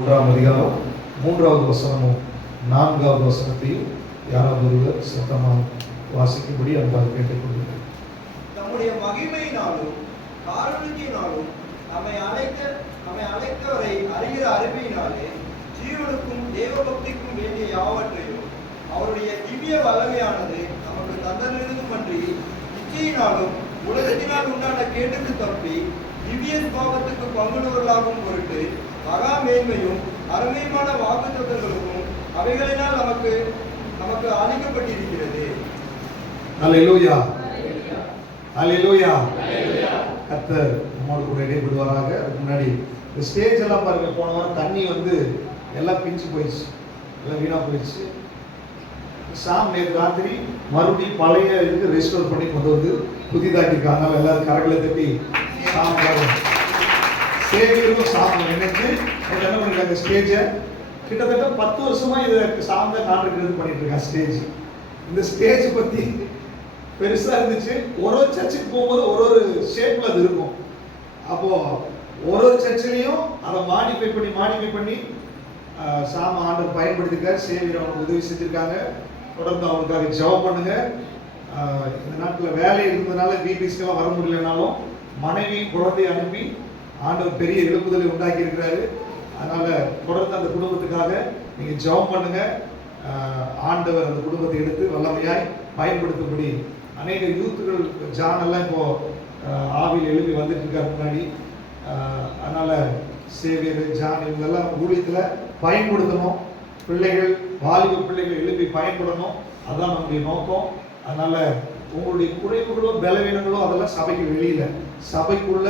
மூன்றாம் அதிகாரம் 3வது வசனமும் 4வது வசனத்தையும் யாராவது ஒருவர் சத்தமாக வாசிக்கும்படி அன்பாக கேட்டுக்கொள்கிறேன். நம்முடைய மகிமையினாலும் காரணத்தினாலும் நம்மை அழைத்தவரை அறிகிற அறிவினாலே ஜீவனுக்கும் தேவபக்திக்கும் வேண்டிய யாவற்றையும் அவருடைய திவ்ய வல்லமையானது நமக்கு தந்தனிருந்தும் அன்றி இச்சையினாலும் உலகத்தினால் உண்டான கேட்டுக்கு தப்பி திவ்ய பாவத்துக்கு பங்குள்ளவர்களாகும் பொருட்டு மகா மேன்மையும் அருமையான வாக்குத்தத்தங்களுக்கும் அவைகளினால் நமக்கு அளிக்கப்பட்டிருக்கிறது. அல்லேலூயா, அல்லேலூயா. கர்த்தர் நம்மோடு கூட இடைப்படுவாராக. அதுக்கு முன்னாடி இந்த ஸ்டேஜ் எல்லாம் பாருங்க, போன வாரம் தண்ணி எல்லாம் பிஞ்சு போயிடுச்சு, எல்லாம் வீணா போயிடுச்சு. நேற்று ராத்திரி மறுபடியும் பழைய இதுக்கு ரெஸ்டோர் பண்ணி கொண்டு வந்து புதிதாக்கிருக்காங்க. அதனால எல்லாரும் கரங்களை தட்டி சேவியரும் சாமம் நினைச்சு என்ன பண்ணிருக்காங்க, ஸ்டேஜை கிட்டத்தட்ட 10 வருஷமா இதை சாம கான்ட்ராக்ட் பண்ணிட்டு இருக்காங்க ஸ்டேஜ். இந்த ஸ்டேஜ் பத்தி பெருசா இருந்துச்சு. ஒரு சர்ச்சுக்கு போகும்போது ஒரு ஷேப்ல அது இருக்கும். அப்போ ஒரு சர்ச்சிலையும் அதை மாடிஃபை பண்ணி சாம ஆண்டவர் பயன்படுத்திக்க சேவியர் அவனுக்கு உதவி செஞ்சிருக்காங்க. தொடர்ந்து அவனுக்காக ஜெபம் பண்ணுங்க. இந்த நாட்டில் வேலை இருந்ததுனால பிபிசிக்கெல்லாம் வர முடியலனாலும் மனைவி குழந்தையை அனுப்பி ஆண்டவர் பெரிய எழுப்புதலை உண்டாக்கி இருக்கிறாரு. அதனால தொடர்ந்து அந்த குடும்பத்துக்காக நீங்க ஜெபம் பண்ணுங்க. ஆண்டவர் அந்த குடும்பத்தை எடுத்து வல்லமையாய் பயன்படுத்தும்படி அநேக யூத்துகள் ஜானெல்லாம் இப்போ ஆவியில் எழுப்பி வந்துட்டு இருக்காரு முன்னாடி. அதனால சேவியர் ஜான் இவங்கெல்லாம் ஊழியத்தில் பயன்படுத்தணும். பிள்ளைகள், வாலிப பிள்ளைகள் எழுப்பி பயன்படணும். அதுதான் நம்முடைய நோக்கம். அதனால உங்களுடைய குறைவுகளோ பலவீனங்களோ அதெல்லாம் சபைக்கு வெளியில, சபைக்குள்ள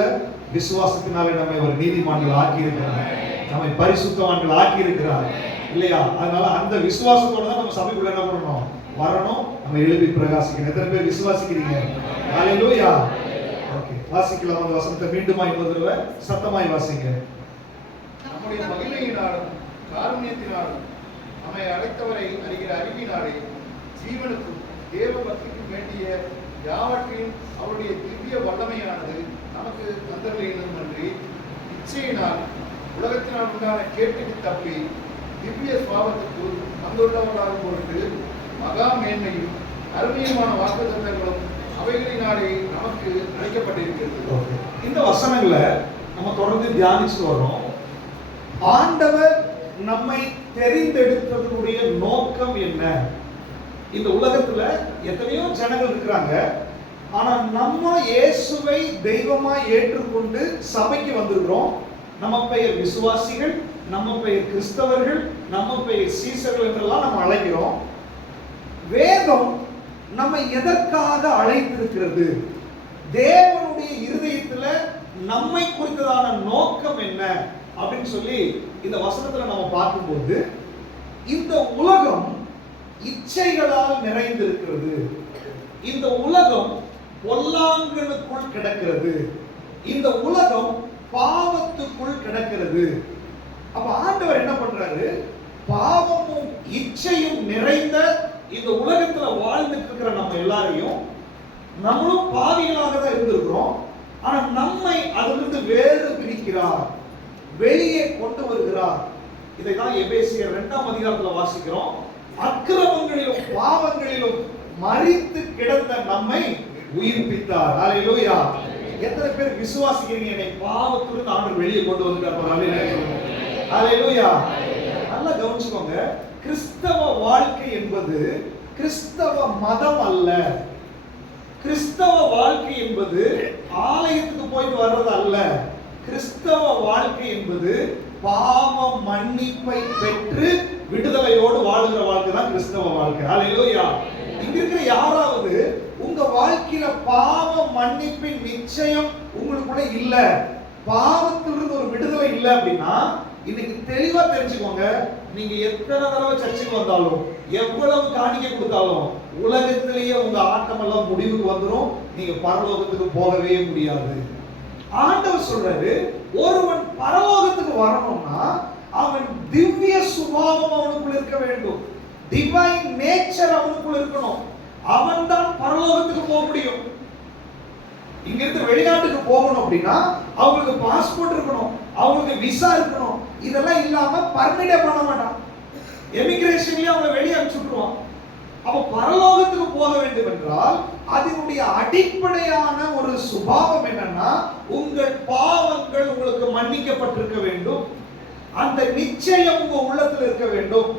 விசுவாசத்தினாலே நம்மை ஒரு நீதிமான்கள் ஆக்கி இருக்கிறார், நம்மை பரிசுத்தவான்கள் ஆக்கி இருக்கிறார் இல்லையா? அதனால அந்த விசுவாசத்தோட தான் நம்ம சபைக்குள்ள என்ன பண்ணணும், வரணும். நம்ம எழுப்பி பிரகாசிக்கணும். எத்தனை பேர் விசுவாசிக்கிறீங்க? ஹல்லேலூயா. ஓகே, வாசிக்கலாம். அந்த வசனத்தை மீண்டுமா இன்னொரு தடவை சத்தமாய் வாசிங்க. நம்முடைய மகிமையினாலும் காருண்யத்தினாலும் நம்மை அழைத்தவரை அறிகிற அறிவினாலே ஜீவனுக்கும் தேவ பக்திக்கும் வேண்டிய யாவற்றையும் அவருடைய திவ்ய வல்லமையானது நமக்கு தந்தரிலிருந்தும் அன்றி இச்சையினால் உலகத்தினால் உண்டான கேட்டுக்கு தப்பி திவ்ய சுவாபத்துக்கு வந்துள்ளவர்களாகும் பொருட்டு மகா மேன்மையும் அருமையுமான வாக்குத்தத்தங்களும் அவைகளினாலே நமக்கு அளிக்கப்பட்டிருக்கிறது. இந்த வசனங்களை நம்ம தொடர்ந்து தியானிச்சு வரோம். ஆண்டவர் நம்மை தெரிந்தெடுத்ததனுடைய நோக்கம் என்ன? இந்த உலகத்துல எத்தனையோ ஜனங்கள் இருக்கிறாங்க. ஆனா நம்ம இயேசுவை தெய்வமாய் ஏற்றுக்கொண்டு சபைக்கு வந்திருக்கிறோம். நம்ம பெயர் விசுவாசிகள், நம்ம பெயர் கிறிஸ்தவர்கள், நம்ம பெயர் சீசர்கள் என்றெல்லாம் நம்ம அழைக்கிறோம். வேதம் நம்ம எதற்காக அழைத்திருக்கிறது? தேவனுடைய இருதயத்துல நம்மை குறித்ததான நோக்கம் என்ன அப்படின்னு சொல்லி இந்த வசனத்துல நம்ம பார்க்கும்போது, இந்த உலகம் இச்சைகளால் நிறைந்திருக்கிறது. இந்த உலகம் பொல்லாங்கனுக்குள் கிடக்கிறது. இந்த உலகம் பாவத்துக்குள் கிடக்கிறது. அப்ப ஆண்டவர் என்ன பண்றாரு? பாவமும் இச்சையும் நிறைந்த இந்த உலகத்துல வாழ்ந்துட்டு இருக்கிற நம்ம எல்லாரையும், நம்மளும் பாவிகளாக தான் இருந்திருக்கிறோம். ஆனா நம்மை அதிலிருந்து வேறு பிரிக்கிறார், வெளியே கொண்டு வருகிறார். இதைதான் எபேசியர் 2ஆம் அதிகாரத்துல வாசிக்கிறோம். அக்கிரமங்களிலும் பாவங்களிலும் மரித்து கிடந்த நம்மை உயிர்ப்பித்தார். ஹல்லேலூயா. எத்தனை பேர் விசுவாசிக்கிறீங்க? என்னை பாவத்திலிருந்து ஆண்டவர் வெளியே கொண்டு வந்துட்டார். ஹல்லேலூயா. நல்லா கவனிச்சுக்கோங்க. கிறிஸ்தவ வாழ்க்கை என்பது கிறிஸ்தவ மதம் அல்ல. கிறிஸ்தவ வாழ்க்கை என்பது ஆலயத்துக்கு போயிட்டு வர்றது அல்ல. கிறிஸ்தவ வாழ்க்கை என்பது பாவ மன்னிப்பை பெற்று விடுதலையோடு வாழுகிற வாழ்க்கை தான் கிறிஸ்தவ வாழ்க்கை. ஹல்லேலூயா. இங்க இருக்கிற யாராவது உங்க வாழ்க்கையில பாவ மன்னிப்பின் நிச்சயம் உங்களுக்குள்ள இல்ல, பாவத்திலிருந்து ஒரு விடுதலை இல்ல அப்படின்னா, இன்னைக்கு தெளிவா தெரிஞ்சுக்கோங்க. நீங்க எத்தனை தடவை சர்ச்சுக்கு வந்தாலும், எவ்வளவு காணிக்கை கொடுத்தாலும், உலகத்திலேயே உங்க ஆட்டம் எல்லாம் முடிவுக்கு வந்துடும். நீங்க பரலோகத்துக்கு போகவே முடியாது. ஆண்டவர் சொல்றாரு, ஒருவன் பரலோகத்துக்கு வரணும்னா அவன் திவ்ய சுபாவம் அவனுக்குள்ள இருக்க வேண்டும். டிவைன் நேச்சர் அவனுக்குள்ள இருக்கணும். அவன் தான் பரலோகத்துக்கு போக முடியும். இங்க இருந்து வெளிநாட்டுக்கு போகணும் அப்படின்னா அவங்களுக்கு பாஸ்போர்ட் இருக்கணும், அவங்களுக்கு விசா இருக்கணும். இதெல்லாம் இல்லாம பர்மிட்டே பண்ண மாட்டான். எமிகிரேஷன்லயே அவங்களை வெளியே அனுப்பிச்சுடுவான். அப்ப பரலோகத்துக்கு போக வேண்டும் என்றால் அதனுடைய அடிப்படையான ஒரு சுபாவம் என்னன்னா, உங்கள் பாவங்கள் உங்களுக்கு மன்னிக்கப்பட்டிருக்க வேண்டும். அந்த நிச்சயம் உங்க உள்ளத்துல இருக்க வேண்டும்.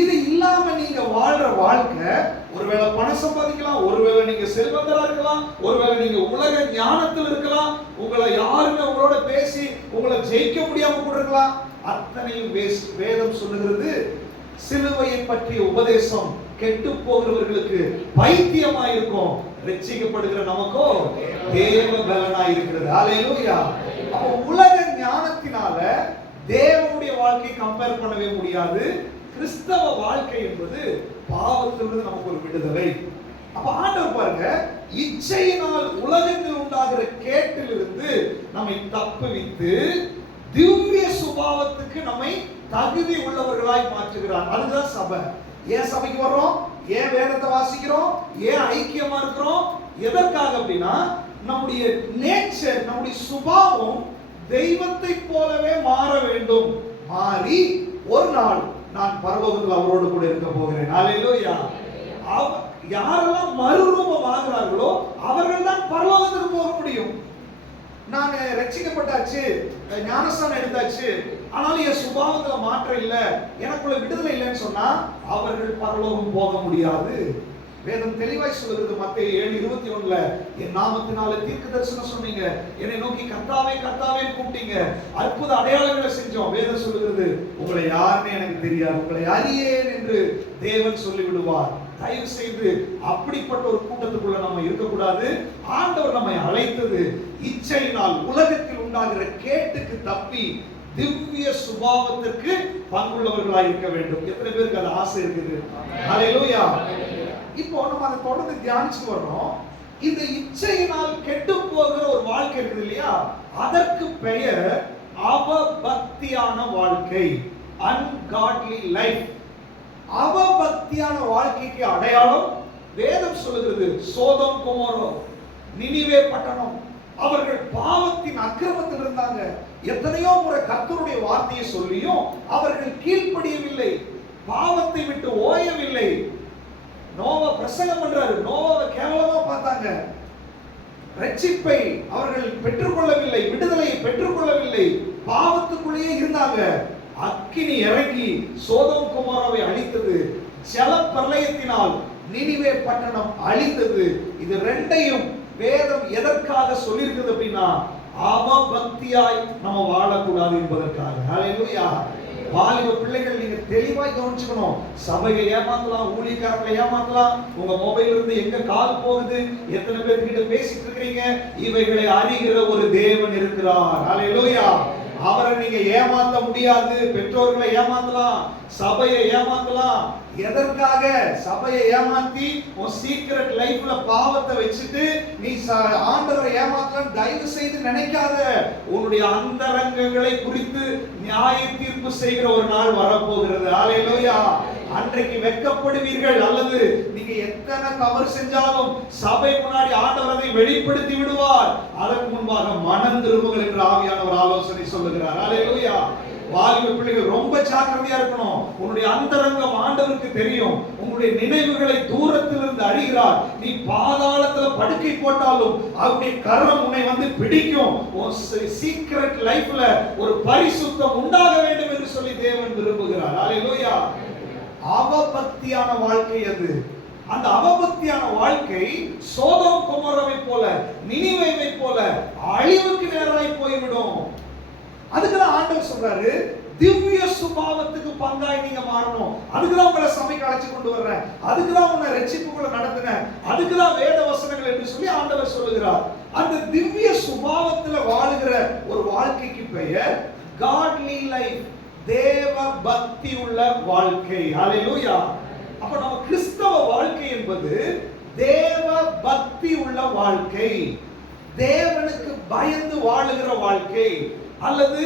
இது இல்லாம நீங்க வாழ்ற வாழ்க்கை, ஒருவேளை பணம் சம்பாதிக்கலாம், ஒருவேளை நீங்க செல்வந்தரா இருக்கலாம், ஒருவேளை நீங்க உலக ஞானத்தில் இருக்கலாம், உங்களை யாருமே உங்களோட பேசி உங்களை ஜெயிக்க முடியாம கூட இருக்கலாம். அத்தனையும் வேஸ்ட். வேதம் சொல்லுகிறது, சிலுவையை பற்றிய உபதேசம் கெட்டு போகிறவர்களுக்கு பைத்தியமாயிருக்கும், ரட்சிக்கப்படுகிற நமக்கோ தேவ பலனாய் இருக்கிறது. ஹல்லேலூயா. அப்ப உலக ஞானத்தினால தேவனுடைய வாழ்க்கை கம்பேர் பண்ணவே முடியாது. கிறிஸ்தவ வாழ்க்கை என்பது பாவத்திலிருந்து நமக்கு ஒரு விடுதலை. அப்ப ஆண்டவர் பாருங்க, இச்சையினால் உலகத்தில் உண்டாகிற கேட்டிலிருந்து நம்மை தப்புவித்து திவ்ய சுபாவத்துக்கு நம்மை தகுதி உள்ளவர்களாய் மாற்றுகிறார். அதுதான் சபை. ஏன் சபைக்கு வர்றோம்? ஏன் வேதத்தை வாசிக்கிறோம்? ஏன் ஐக்கியமா இருக்கிறோம்? எதற்காக அப்படின்னா, நம்முடைய நேச்சர், நம்முடைய சுபாவம் தெய்வத்தை போலவே மாற வேண்டும். மாறி ஒரு நாள் நான் பரலோகத்தில் அவரோடு கூட இருக்க போகிறேன். ஹல்லேலூயா. யாரெல்லாம் மறுரூபம் ஆகிறார்களோ அவர்கள் தான் பரலோகத்துக்கு போக முடியும். நான் ரட்சிக்கப்பட்டாச்சு, ஞானஸ்தானம் எடுத்தாச்சு, ஆனாலும் என் சுபாவத்துல மாற்றம் இல்லை, எனக்குள்ள விடுதலை இல்லைன்னு சொன்னா அவர்கள் பரலோகம் போக முடியாது. வேதம் தெளிவாய் சொல்லுகிறது. மத்தேயு 7:21, என் நாமத்தினால தீர்க்க தரிசனம் சொன்னீங்க, என்னை நோக்கி கர்த்தாவே கர்த்தாவே கூப்பிட்டீங்க, அற்புத அடையாளங்களை செஞ்சோம். வேதம் சொல்லுகிறது, உங்களை யாருன்னு எனக்கு தெரியாது, உங்களை அறியேன் என்று தேவன் சொல்லிவிடுவார். தயவு செய்து அப்படிப்பட்ட ஒரு கூட்டத்துக்குள்ள நம்ம இருக்கக்கூடாது. ஆண்டவர் நம்மை அழைத்தது இச்சையினால் உலகத்தில் உண்டாகிற கேட்டுக்கு தப்பி திவ்ய சுபாவத்திற்கு பங்குள்ளவர்களாக இருக்க வேண்டும். எத்தனை பேருக்கு அது ஆசை இருக்குது? ஹல்லேலூயா. இப்போ நம்ம அதை தொடர்ந்து தியானிச்சு வர்றோம். இந்த இச்சையினால் கெட்டு போகிற ஒரு வாழ்க்கை இருக்குது இல்லையா, அதற்கு பெயர் அவபக்தியான வாழ்க்கை, அன்காட்லி லைஃப். அவபக்தியான வாழ்க்கைக்கு அடையாளம் வேதம் சொல்லுகிறது. சோதோம் கொமோரா, நினிவே பட்டணம், அவர்கள் பாவத்தின் அக்கிரமத்தில் இருந்தாங்க. எத்தனையோ முறை கர்த்தருடைய வார்த்தையை சொல்லியும் அவர்கள் கீழ்ப்படியவில்லை, பாவத்தை விட்டு ஓயவில்லை. நோவா பிரசங்கம் பண்றாரு, நோவாவை கேவலமா பார்த்தாங்க. ரட்சிப்பை அவர்கள் பெற்றுக்கொள்ளவில்லை, விடுதலையை பெற்றுக்கொள்ளவில்லை, பாவத்துக்குள்ளேயே இருந்தாங்க. அக்கினி இறங்கி சோதோம் கொமோராவை அழித்தது. ஜல பிரளயத்தினால் நினிவே பட்டணம் அழிந்தது. இது ரெண்டையும் வேதம் எதற்காக சொல்லியிருக்குது அப்படின்னா, அவபக்தியாய் நம்ம வாழக்கூடாது என்பதற்காக. ஹல்லேலூயா. வாலிப பிள்ளைகள், நீங்க தெளிவாய் கவனிச்சுக்கணும். சபையை ஏமாத்தலாம், ஊழியக்காரங்களை ஏமாத்தலாம், உங்க மொபைல் இருந்து எங்க கால் போகுது, எத்தனை பேர்கிட்ட பேசிட்டு இருக்கிறீங்க, இவைகளை அறிகிற ஒரு தேவன் இருக்கிறார். ஹல்லேலூயா. அவரை நீங்க ஏமாத்த முடியாது. பெற்றோர்களை ஏமாத்தலாம், சபையை ஏமாத்தலாம். எதற்காக? சபையை ஏமாத்தி உன் சீக்ரெட் லைஃப்ல பாவத்தை வச்சுட்டு நீ ஆண்டவரை ஏமாத்தலாம் தயவு செய்து நினைக்காத. உன்னுடைய அந்தரங்கங்களை குறித்து நியாய தீர்ப்பு செய்கிற ஒரு நாள் வரப்போகிறது. ஹல்லேலூயா. அன்றைக்கு வெட்கப்படுவீர்கள். அல்லது நீங்க எத்தனை தவறு செஞ்சாலும் சபை முன்னாடி ஆண்டவர் அதை வெளிப்படுத்தி விடுவார். அதற்கு முன்பாக மனம் திரும்புங்கள் என்று ஆவியானவர் ஆலோசனை சொல்லுகிறார். ஹல்லேலூயா. வாலிப பிள்ளைகள் ரொம்ப ஜாக்கிரதையா இருக்கணும். உன்னுடைய அந்தரங்கம் ஆண்டவருக்கு தெரியும். உங்களுடைய நினைவுகளை தூரத்தில் இருந்து அறிகிறார். நீ பாதாளத்துல படுக்கை போட்டாலும் அவருடைய கரம் உன்னை வந்து பிடிக்கும். சீக்ரெட் லைஃப்ல ஒரு பரிசுத்தம் உண்டாக வேண்டும் என்று சொல்லி தேவன் விரும்புகிறார். ஹல்லேலூயா. அவபக்தியான வாழ்க்கை அது. அந்த அவபக்தியான வாழ்க்கை சோதோம் கொமோராவை போல, நினிவேவை போல அழிவுக்கு நேராய் போய்விடும். அதுக்குதான் ஆண்டவர் சொல்றாரு, திவ்ய சுபாவத்துக்கு பங்காய் நீங்க மாறணும். அதுக்குதான் உங்களை சபைக்கு அழைச்சு கொண்டு வர்றேன், அதுக்குதான் உன்னை ரட்சிப்புக்குள்ள நடத்தினேன், அதுக்குதான் வேத வசனங்கள் என்று சொல்லி ஆண்டவர் சொல்லுகிறார். அந்த திவ்ய சுபாவத்துல வாழுகிற ஒரு வாழ்க்கைக்கு பெயர் காட்லி லைஃப், தேவ பக்தி உள்ள வாழ்க்கை. ஹல்லேலூயா. அப்ப நம்ம கிறிஸ்தவ வாழ்க்கை என்பது தேவ பக்தி உள்ள வாழ்க்கை, தேவனுக்கு பயந்து வாழுகிற வாழ்க்கை, அல்லது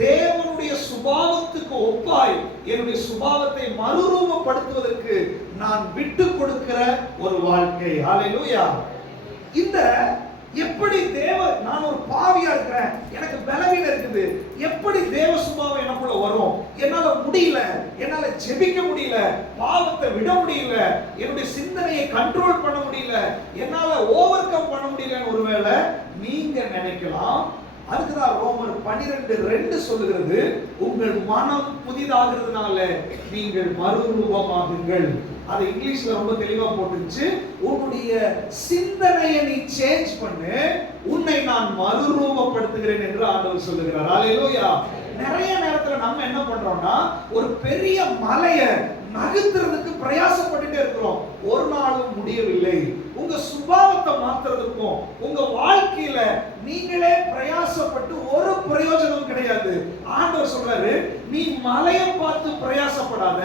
தேவனுடைய சுபாவத்துக்கு ஒப்பாய் என்னுடைய சுபாவத்தை மறுரூபப்படுத்துவதற்கு நான் விட்டு கொடுக்கிற ஒரு வாழ்க்கை. ஹல்லேலூயா. இந்த எப்படி நான் ஒரு பாவியா இருக்கிறேன், எனக்கு பலவீனம் இருக்குது, எப்படி தேவ சுபாவம் எனக்குள்ள வரும்? என்னால முடியல, என்னால ஜெபிக்க முடியல, பாவத்தை விட முடியல, என்னுடைய சிந்தனையை கண்ட்ரோல் பண்ண முடியல, என்னால ஓவர் கம் பண்ண முடியலன்னு ஒருவேளை நீங்க நினைக்கலாம். அதுக்குதான் ரோமர் 12:2 சொல்லுகிறது, உங்கள் மனம் புதிதாகிறதுனால நீங்கள் மறுரூபமாகுங்கள். அது இங்கிலீஷ்ல ரொம்ப தெளிவா போட்டுச்சு, உன்னுடைய சிந்தனையை நீ சேஞ்ச் பண்ணு, உன்னை நான் மறுரூபப்படுத்துகிறேன் என்று ஆண்டவர் சொல்லுகிறார். ஹல்லேலூயா. நிறைய நேரத்துல நம்ம என்ன பண்றோம்னா, ஒரு பெரிய மலையை நகர்த்துறதுக்கு பிரயாசப்பட்டுட்டே இருக்கிறோம், ஒரு நாளும் முடியவில்லை. உங்க சுபாவத்தை மாத்துறதுக்கும் உங்க வாழ்க்கையில நீங்களே பிரயாசப்பட்டு ஒரு பிரயோஜனம் கிடையாது. ஆண்டவர் சொல்றாரு, நீ மலையை பார்த்து பிரயாசப்படாத,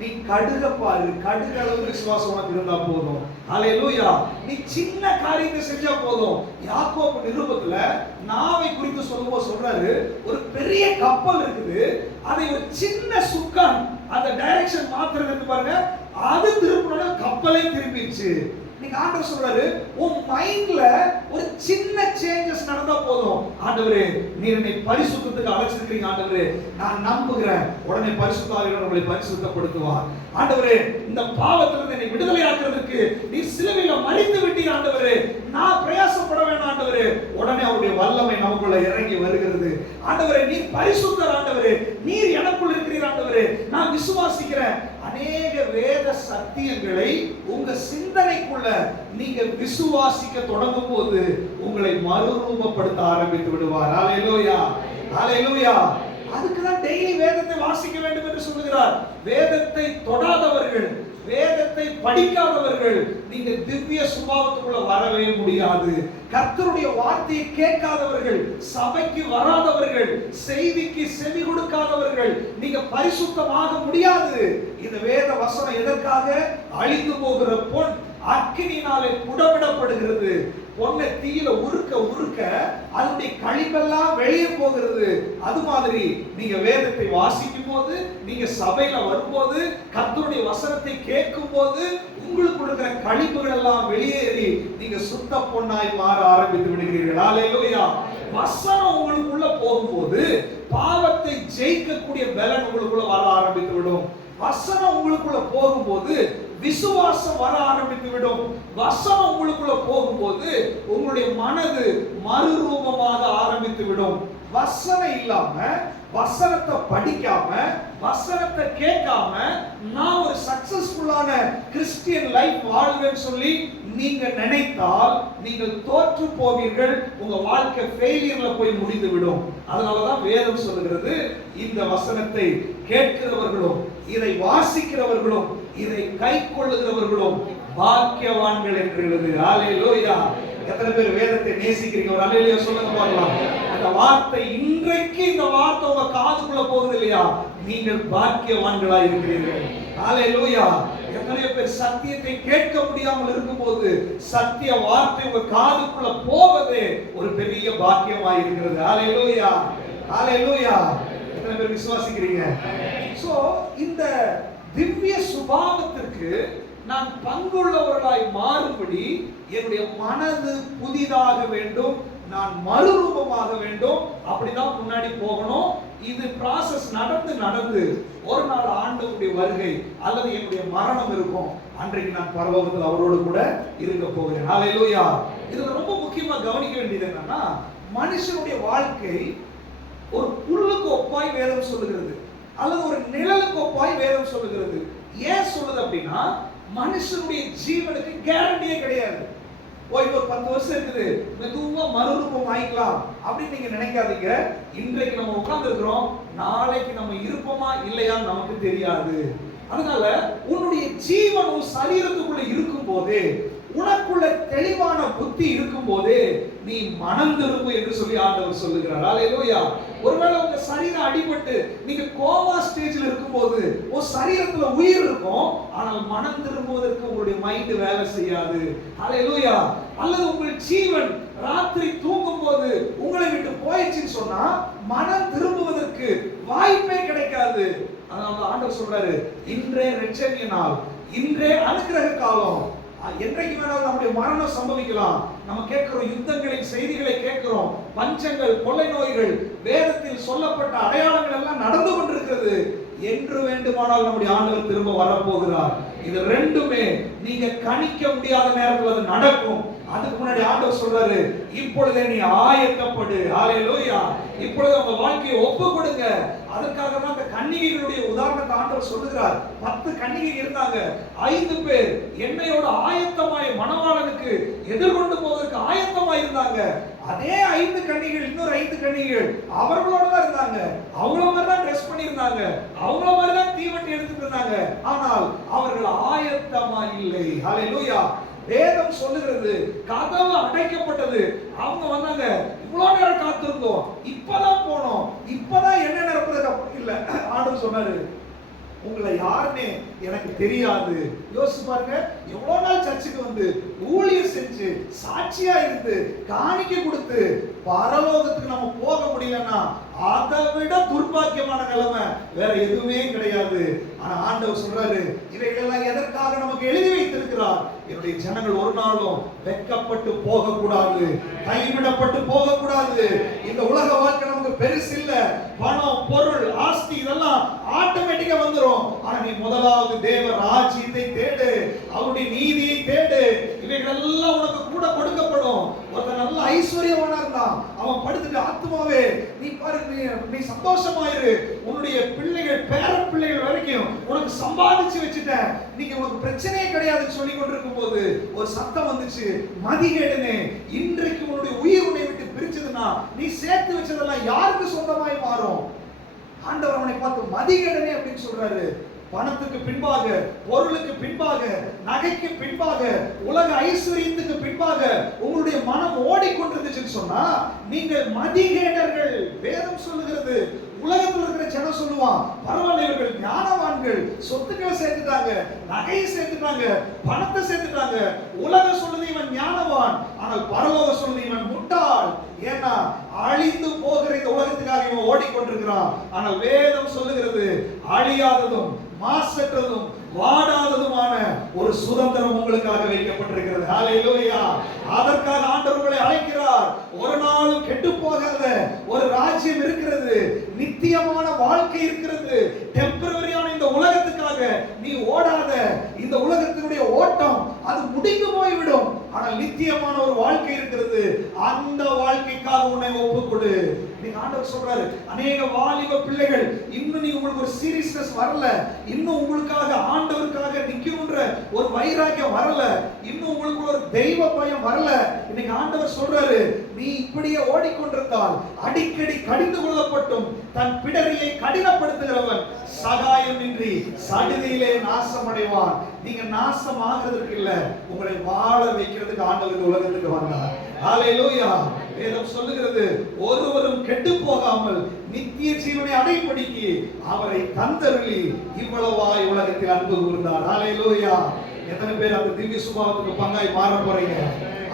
நீ கடுக பாரு, கடுகு அளவு விசுவாசம் உனக்கு இருந்தா போதும். ஹல்லேலூயா. நீ சின்ன காரியத்தை செஞ்சா போதும். யாக்கோபு நிருபத்துல நாவை குறித்து சொல்லும்போது சொல்றாரு, ஒரு பெரிய கப்பல் இருக்குது, அதை ஒரு சின்ன சுக்கான் அந்த டைரக்ஷன் மாத்துறதுக்கு பாருங்க, அது திருப்பினா கப்பலே திரும்பிடுச்சு. நீங்க ஆண்டவர் சொல்றாரு, உன் மைண்ட்ல ஒரு சின்ன சேஞ்சஸ் நடந்தா போதும். ஆண்டவரே, நீர் என்னை பரிசுத்தத்துக்கு அழைச்சிருக்கீங்க ஆண்டவரே, நான் நம்புகிறேன், உடனே பரிசுத்த ஆவியானவர் உங்களை பரிசுத்தப்படுத்துவார். ஆண்டவரே, இந்த பாவத்திலிருந்து என்னை விடுதலை ஆக்குறதுக்கு நீர் சிலுவையில மரித்து விட்டீர் ஆண்டவரே, நான் பிரயாசப்பட வேண்டாம் ஆண்டவரே, உடனே அவருடைய வல்லமை நமக்குள்ள இறங்கி வருகிறது. ஆண்டவரே, நீர் பரிசுத்தர் ஆண்டவரே, நீர் எனக்குள் இருக்கிறீர் ஆண்டவரே, நான் விசுவாசிக்கிறேன். அநேக வேத சத்தியங்களை உங்க சிந்தனைக்குள்ள நீங்க விசுவாசிக்க தொடங்கும் போது உங்களை மறுரூபப்படுத்த ஆரம்பித்து விடுவார். ஹல்லேலூயா, ஹல்லேலூயா. அதுக்குதான் டெய்லி வேதத்தை வாசிக்க வேண்டும் என்று சொல்லுகிறார். வேதத்தை தொடாதவர்கள், வேதத்தை படிக்காதவர்கள் நீங்க திவ்ய சுபாவத்துக்குள்ள வரவே முடியாது. கர்த்தருடைய வார்த்தையை கேட்காதவர்கள், சபைக்கு வராதவர்கள், செய்திக்கு செவி கொடுக்காதவர்கள் நீங்க பரிசுத்தமாக முடியாது. இந்த வேத வசனம் எதற்காக? அழிந்து போகிற பொன் அக்கினியினாலே புடமிடப்படுகிறது. பொன்னை தீயில உருக்க உருக்க அதனுடைய கழிவெல்லாம் வெளியே போகிறது. அது மாதிரி நீங்க வேதத்தை வாசிக்கும் போது, நீங்க சபையில வரும்போது, கர்த்தருடைய வசனத்தை கேட்கும் போது உங்களுக்கு இருக்கிற கழிவுகள் எல்லாம் வெளியேறி நீங்க சுத்த பொன்னாய் மாற ஆரம்பித்து விடுகிறீர்கள். ஹல்லேலூயா. வசனம் உங்களுக்குள்ள போகும்போது பாவத்தை ஜெயிக்கக்கூடிய பலன் உங்களுக்குள்ள வர ஆரம்பித்து விடும். வசனம் உங்களுக்குள்ள போகும்போது விசுவாசம் வர ஆரம்பித்து விடும். வசனம் உங்களுக்குள்ள போகும்போது உங்களுடைய மனது மறுரூபமாக ஆரம்பித்து விடும். வசனம் இல்லாம, வசனத்தை படிக்காம, வசனத்தை கேட்காம நான் ஒரு சக்சஸ்ஃபுல்லான கிறிஸ்டியன் லைஃப் வாழ்வேன்னு சொல்லி நீங்க நினைத்தால் நீங்கள் தோற்று போவீர்கள். உங்க வாழ்க்கை ஃபெயிலியர்ல போய் முடிந்து விடும். அதனாலதான் வேதம் சொல்லுகிறது, இந்த வசனத்தை கேட்கிறவர்களும் இதை வாசிக்கிறவர்களும் இதை கைக்கொள்ளுகிறவர்களும் பாக்கியவான்கள் என்று எழுது. ஹல்லேலூயா. எத்தனை பேர் வேதத்தை நேசிக்கிறீங்க? ஒரு ஹல்லேலூயா சொல்லுங்க பார்க்கலாம். அந்த வார்த்தை இன்றைக்கு, இந்த வார்த்தை உங்க காதுக்குள்ள போகுது இல்லையா, நீங்கள் பாக்கியவான்களா இருக்கிறீர்கள். ஹல்லேலூயா. எத்தனை பேர் சத்தியத்தை கேட்க முடியாமல் இருக்கும்போது சத்திய வார்த்தை உங்க காதுக்குள்ள போவதே ஒரு பெரிய பாக்கியமாய் இருக்கிறது. ஹல்லேலூயா, ஹல்லேலூயா. எத்தனை பேர் விசுவாசிக்கிறீங்க? சோ இந்த திவ்ய சுபாவத்திற்கு நான் பங்குள்ளவர்களாய் மாறும்படி என்னுடைய மனது புதிதாக வேண்டும், நான் மறுரூபமாக வேண்டும். அப்படிதான் முன்னாடி போகணும். இது ப்ராசஸ் நடந்து ஒரு நாள் ஆண்டவருடைய வருகை அல்லது என்னுடைய மரணம் இருக்கும். அன்றைக்கு நான் பரலோகத்தில் அவரோடு கூட இருக்க போகிறேன். ஹல்லேலூயா. இதுல ரொம்ப முக்கியமா கவனிக்க வேண்டியது என்னன்னா, மனுஷனுடைய வாழ்க்கை ஒரு புல்லுக்கு ஒப்பாய் வேதம் சொல்லுகிறது, அல்லது ஒரு நிழலுக்கு ஒப்பாய் வேதம் சொல்லுகிறது. ஏன் சொல்லுது அப்படின்னா, மனுஷனுடைய ஜீவனுக்கு கேரண்டியே கிடையாது. இன்னொரு 10 வருஷம் இருக்குது, மெதுவா மறுரூபம் ஆயிக்கலாம் அப்படின்னு நீங்க நினைக்காதீங்க. இன்றைக்கு நம்ம உட்கார்ந்து இருக்கிறோம், நாளைக்கு நம்ம இருப்போமா இல்லையா நமக்கு தெரியாது. அதனால உன்னுடைய ஜீவன் உன் சரீரத்துக்குள்ள இருக்கும் போதே, உனக்குள்ள தெளிவான புத்தி இருக்கும் போதே நீ மனம் திரும்பு என்று சொல்லி ஆண்டவர் சொல்லுகிறார். ஹல்லேலூயா. ஒருவேளை உங்க சரீரம் அடிபட்டு நீங்க கோமா ஸ்டேஜ்ல இருக்கும்போது உன் சரீரத்துல உயிர் இருக்கும், ஆனால் மனம் திரும்புவதற்கு உங்களுடைய மைண்ட் வேலை செய்யாது. ஹல்லேலூயா. அல்லது உங்கள் ஜீவன் ராத்திரி தூங்கும் போது உங்களை விட்டு போயிடுச்சுன்னு சொன்னா மனம் திரும்புவதற்கு வாய்ப்பே கிடைக்காது. அதனால ஆண்டவர் சொல்றாரு, இன்றே ரட்சணிய நாள், இன்றே அனுக்கிரக காலம், என்றைக்கு வேணாலும் நம்முடைய மரணம் சம்பவிக்கலாம். நம்ம கேட்கிறோம், யுத்தங்களின் செய்திகளை கேட்கிறோம், பஞ்சங்கள், கொள்ளை நோய்கள், வேதத்தில் சொல்லப்பட்ட அடையாளங்கள் எல்லாம் நடந்து கொண்டிருக்கிறது. என்று வேண்டுமானால் நம்முடைய ஆண்டவர் திரும்ப வரப்போகிறார். இது ரெண்டுமே நீங்க கணிக்க முடியாத நேரத்தில் அது நடக்கும். அதுக்கு முன்னாடி ஆண்டவர் சொல்றாரு, இப்பொழுதே நீ ஆயத்தப்படு. ஹalleluya. இப்பொழுது உங்க வாழ்க்கையை ஒப்பு கொடுங்க. அதற்காக தான் அந்த கன்னிகைகளுடைய உதாரணத்தை ஆண்டவர் சொல்லுகிறார். 10 கன்னிகை இருந்தாங்க, 5 பேர் எண்ணெயோட ஆயத்தமாய் மணவாளனுக்கு எதிர்கொண்டு போவதற்கு ஆயத்தமாய் இருந்தாங்க. அதே 5 கன்னிகைகள், இன்னொரு 5 கன்னிகைகள் அவர்களோட தான் இருந்தாங்க. அவங்கள மாதிரி தான் ட்ரெஸ் பண்ணியிருந்தாங்க, அவங்கள மாதிரி தான் தீவட்டி எடுத்துட்டு இருந்தாங்க. ஆனால் அவர்கள் ஆயத்தமா இல்லை. ஹalleluya. வேதம் சொல்லுகிறது, கதவு அடைக்கப்பட்டது. அவங்க வந்தாங்க, இவ்வளவு நேரம் காத்திருந்தோம், இப்பதான் போனோம், இப்பதான் என்ன நடப்பது இல்ல. ஆண்டவர் சொன்னாரு, உங்களை யாருன்னு எனக்கு தெரியாது. யோசிச்சு பாருங்க, எவ்வளவு நாள் சர்ச்சுக்கு வந்து ஊழியர் செஞ்சு சாட்சியா இருந்து காணிக்க கொடுத்து பரலோகத்துக்கு நம்ம போக முடியலன்னா அதை விட துர்பாக்கியமான நிலைமை வேற எதுவுமே கிடையாது. ஆனா ஆண்டவர் சொல்றாரு, இவைகளெல்லாம் எதற்காக நமக்கு எழுதி வைத்திருக்கிறார்? என்னுடைய ஜனங்கள் ஒரு நாளும் வெட்கப்பட்டு போக கூடாது, கைவிடப்பட்டு போக கூடாது. இந்த உலக வாழ்க்கை நமக்கு பெருசு இல்ல. பணம், பொருள், ஆஸ்தி இதெல்லாம் ஆட்டோமேட்டிக்கா வந்துரும். ஆனா நீ முதலாவது தேவ ராஜ்யத்தை தேடு, அவருடைய நீதியை தேடு. இவைகள் எல்லாம் உனக்கு கூட கொடுக்கப்படும். ஒருத்தன் நல்ல ஐஸ்வர்யவானா இருந்தான், அவன் படுத்துட்டு, ஆத்துமாவே நீ பாரு, நீ சந்தோஷமாயிரு, உன்னுடைய பிள்ளைகள், பேர பிள்ளைகள் வரைக்கும் உனக்கு சம்பாதிச்சு வச்சுட்டேன், நீங்க உனக்கு பிரச்சனையே கிடையாதுன்னு சொல்லி கொண்டிருக்கும் போது ஒரு சத்தம் வந்துச்சு, மதிகேடனே, இன்றைக்கு உன்னுடைய உயிர் உன்னை விட்டு பிரிச்சதுன்னா நீ சேர்த்து வச்சதெல்லாம் யாருக்கு சொந்தமாய் மாறும்? ஆண்டவர் அவனை பார்த்து மதிகேடனே அப்படின்னு சொல்றாரு. பணத்துக்கு பின்பாக, பொருளுக்கு பின்பாக, நகைக்கு பின்பாக, உலக ஐஸ்வர்யத்துக்கு பின்பாக உங்களுடைய மனம் ஓடிக்கொண்டிருந்துச்சுன்னு சொன்னா நீங்கள் மதிகேடர்கள். வேதம் சொல்லுகிறது, உலகத்தில் இருக்கிற ஜனம் சொல்லுவான், பரவாயில்ல, இவர்கள் ஞானவான்கள், சொத்துக்களை சேர்த்துட்டாங்க, நகையை சேர்த்துட்டாங்க, பணத்தை சேர்த்துட்டாங்க. உலகம் சொல்லுது இவன் ஞானவான், ஆனால் பரலோகம் சொல்லுது இவன் முட்டாள். ஏன்னா அழிந்து போகிற இந்த உலகத்துக்காக இவன் ஓடிக்கொண்டிருக்கிறான். ஆனால் வேதம் சொல்லுகிறது, அழியாததும் மாசற்றதும் வாடாததுமான ஒரு சுதந்திரம் உங்களுக்காக வைக்கப்பட்டிருக்கிறது. ஹalleluya. அதற்காக ஆண்டவர் உங்களை அழைக்கிறார். ஒரு நாளும் கெட்டு போகாத ஒரு ராஜ்யம் இருக்கிறது, நித்தியமான வாழ்க்கை இருக்கிறது. டெம்பரரியான இந்த உலகத்துக்காக நீ ஓடாத. இந்த உலகத்தினுடைய ஓட்டம் அது முடிந்து போய்விடும். ஆனால் நித்தியமான ஒரு வாழ்க்கை இருக்கிறது. அந்த வாழ்க்கைக்காக உன்னை ஒப்புக்கொடு. நீங்க ஆண்டவர் சொல்றாரு, அநேக வாலிப பிள்ளைகள் இன்னும் நீ உங்களுக்கு ஒரு சீரியஸ்னஸ் வரல, இன்னும் உங்களுக்காக ஆண்டவருக்காக நிக்கணும்ன்ற ஒரு வைராக்கியம் வரல, இன்னும் உங்களுக்கு ஒரு தெய்வ பயம் வரல. இன்னைக்கு ஆண்டவர் சொல்றாரு, நீ இப்படியே ஓடிக்கொண்டிருந்தால் அடிக்கடி கடிந்து கொள்ளப்பட்டும் தன் பிடரியை கடினப்படுத்துகிறவன் சகாயமின்றி சடுதியிலே நாசமடைவான். நீங்க நாசம் ஆகிறதுக்கு இல்ல, உங்களை வாழ வைக்கிறதுக்கு ஆண்டவர் உலகத்துக்கு வந்தார். ஹalleluya. வேதம் சொல்லுகிறது, ஒருவரும் கெட்டு போகாமல் நித்திய ஜீவனை அடையும்படிக்கு அவரை தந்தருளி இவ்வளவாய் உலகத்தில் அன்பு கூர்ந்தார். ஹalleluya. எத்தனை பேர் அந்த திவ்ய சுபாவத்துக்கு பங்காய் மாற போறீங்க?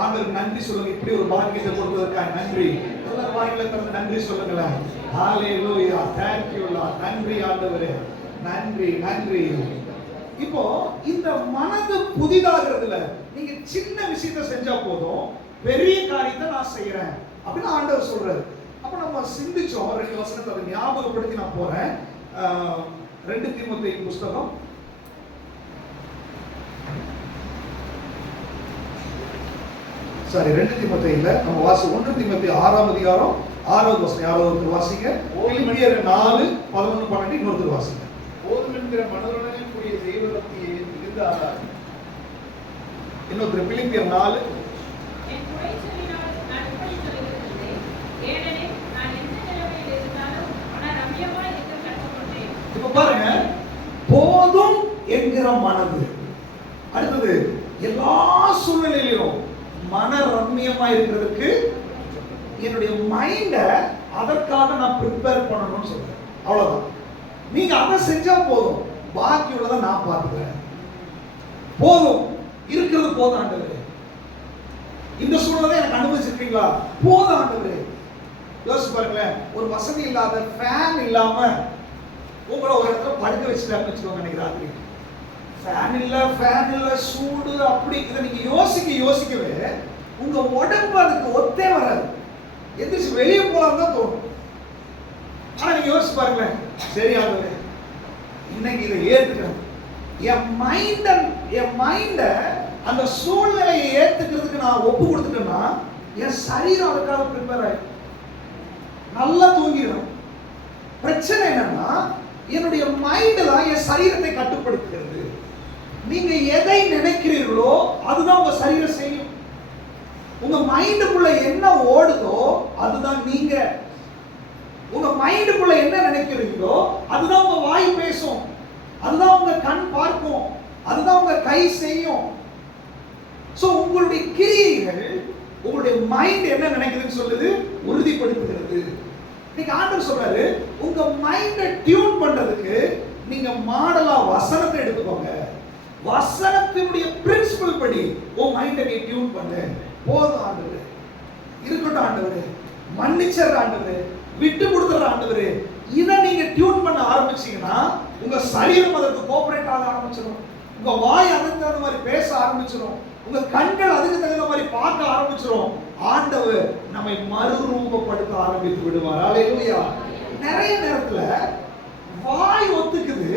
ஆண்டவருக்கு நன்றி சொல்லுங்க. இப்படி ஒரு பாக்கியத்தை கொடுத்ததற்காக நன்றி. எல்லாரும் வாயில திறந்து நன்றி சொல்லுங்களேன். ஹalleluya. thank you Lord. நன்றி ஆண்டவரே, நன்றி நன்றி. இப்போ இந்த மனது புதிதாகிறதுல நீங்க சின்ன விஷயத்தை செஞ்சா போதும், பெரிய காரியத்தை நான் செய்யறேன் அப்படின்னு ஆண்டவர் சொல்றாரு. அப்ப நம்ம சிந்திச்சோம், 2 வசனத்தை அதை ஞாபகப்படுத்தி நான் போறேன். 2 தீமோத்தேயு புத்தகம் 2 தீமோத்தேயுல நம்ம வாசி 1 தீமோத்தேயு 6ஆம் அதிகாரம் 6வது வசனம். யாராவது வாசிங்க. பிலிப்பியர் 4 11 12 இன்னொருத்தர் வாசிங்க. போதும் என்கிற மனதுடனே கூடிய தெய்வ பக்தியை மிகுந்த ஆதார். இன்னொருத்தர் பிலிப்பியர் 4. இப்ப பாருங்க, போதும் என்கிற மனது. அடுத்தது, எல்லா சூழ்நிலையிலும் மன ரம்மியமா இருக்கிறதுக்கு என்னுடைய மைண்ட அதற்காக நான் ப்ரிப்பேர் பண்ணணும்னு சொல்றேன். அவ்வளவுதான். நீங்க அதை செஞ்சா போதும், பாக்கி உள்ளதை நான் பார்த்துக்கிறேன். போதும், இருக்கிறது போதும் ஆண்டவரே. இந்த சூழ்நிலை எனக்கு அனுபவிச்சிருக்கீங்களா? போதும் ஆண்டவரே. யோசிச்சு பாருங்களேன், ஒரு வசதி இல்லாத, ஃபேன் இல்லாம உங்களை ஒரு இடத்துல படுக்க வச்சுட்டாருன்னு வச்சுக்கோங்க. அன்னைக்கு ராத்திரி ஃபேன் இல்ல சூடு அப்படி இதை நீங்க யோசிக்கவே உங்க உடம்பு அதுக்கு ஒத்தே வராது. எந்திரிச்சு வெளியே போலாம் தான் தோணும். ஆனா நீங்க யோசிச்சு பாருங்களேன், சரி ஆகுது இன்னைக்கு இதை ஏத்துக்கிறேன். என் மைண்ட அந்த சூழ்நிலையை ஏத்துக்கிறதுக்கு நான் ஒப்பு கொடுத்துட்டேன்னா என் சரீரம் அதுக்காக ப்ரிப்பேர் ஆயிடும், நல்லா தூங்கிடும். பிரச்சனை என்னன்னா என்னுடைய மைண்ட் தான் என் சரீரத்தை கட்டுப்படுத்துகிறது. நீங்க எதை நினைக்கிறீர்களோ அதுதான் உங்க சரீரம் செய்யும். உங்க மைண்டுக்குள்ள என்ன ஓடுதோ அதுதான் நீங்க. உங்க மைண்டுக்குள்ள என்ன நினைக்கிறீங்களோ அதுதான் உங்க வாய் பேசும், அதுதான் உங்க கண் பார்க்கும், அதுதான் உங்க கை செய்யும். சோ உங்களுடைய கிரியைகள் உங்களுடைய மைண்ட் என்ன நினைக்குதுன்னு சொல்லுது, உறுதிப்படுத்துகிறது. இன்னைக்கு ஆண்டவர் சொல்றாரு, உங்க மைண்டை டியூன் பண்றதுக்கு நீங்க மாடலா வசனத்தை எடுத்துக்கோங்க. வசனத்தினுடைய பிரின்சிபல் படி உன் மைண்டை நீ டியூன் பண்ணு. போதும் ஆண்டவரே, இருக்கட்டும் ஆண்டவரே, மன்னிச்சர் ஆண்டவரே, விட்டு கொடுத்துற ஆண்டவரே, இதை நீங்க டியூன் பண்ண ஆரம்பிச்சீங்கன்னா உங்க சரீரம் அதற்கு கோஆபரேட் ஆக ஆரம்பிச்சிடும். உங்க வாய் அதுக்கு தகுந்த மாதிரி பேச ஆரம்பிச்சிடும். உங்க கண்கள் அதுக்கு தகுந்த மாதிரி பார்க்க ஆரம்பிச்சிடும். ஆண்டவர் நம்மை மறுரூபப்படுத்த ஆரம்பித்து விடுவார். ஹல்லேலூயா. நிறைய நேரத்துல வாய் ஒத்துக்குது,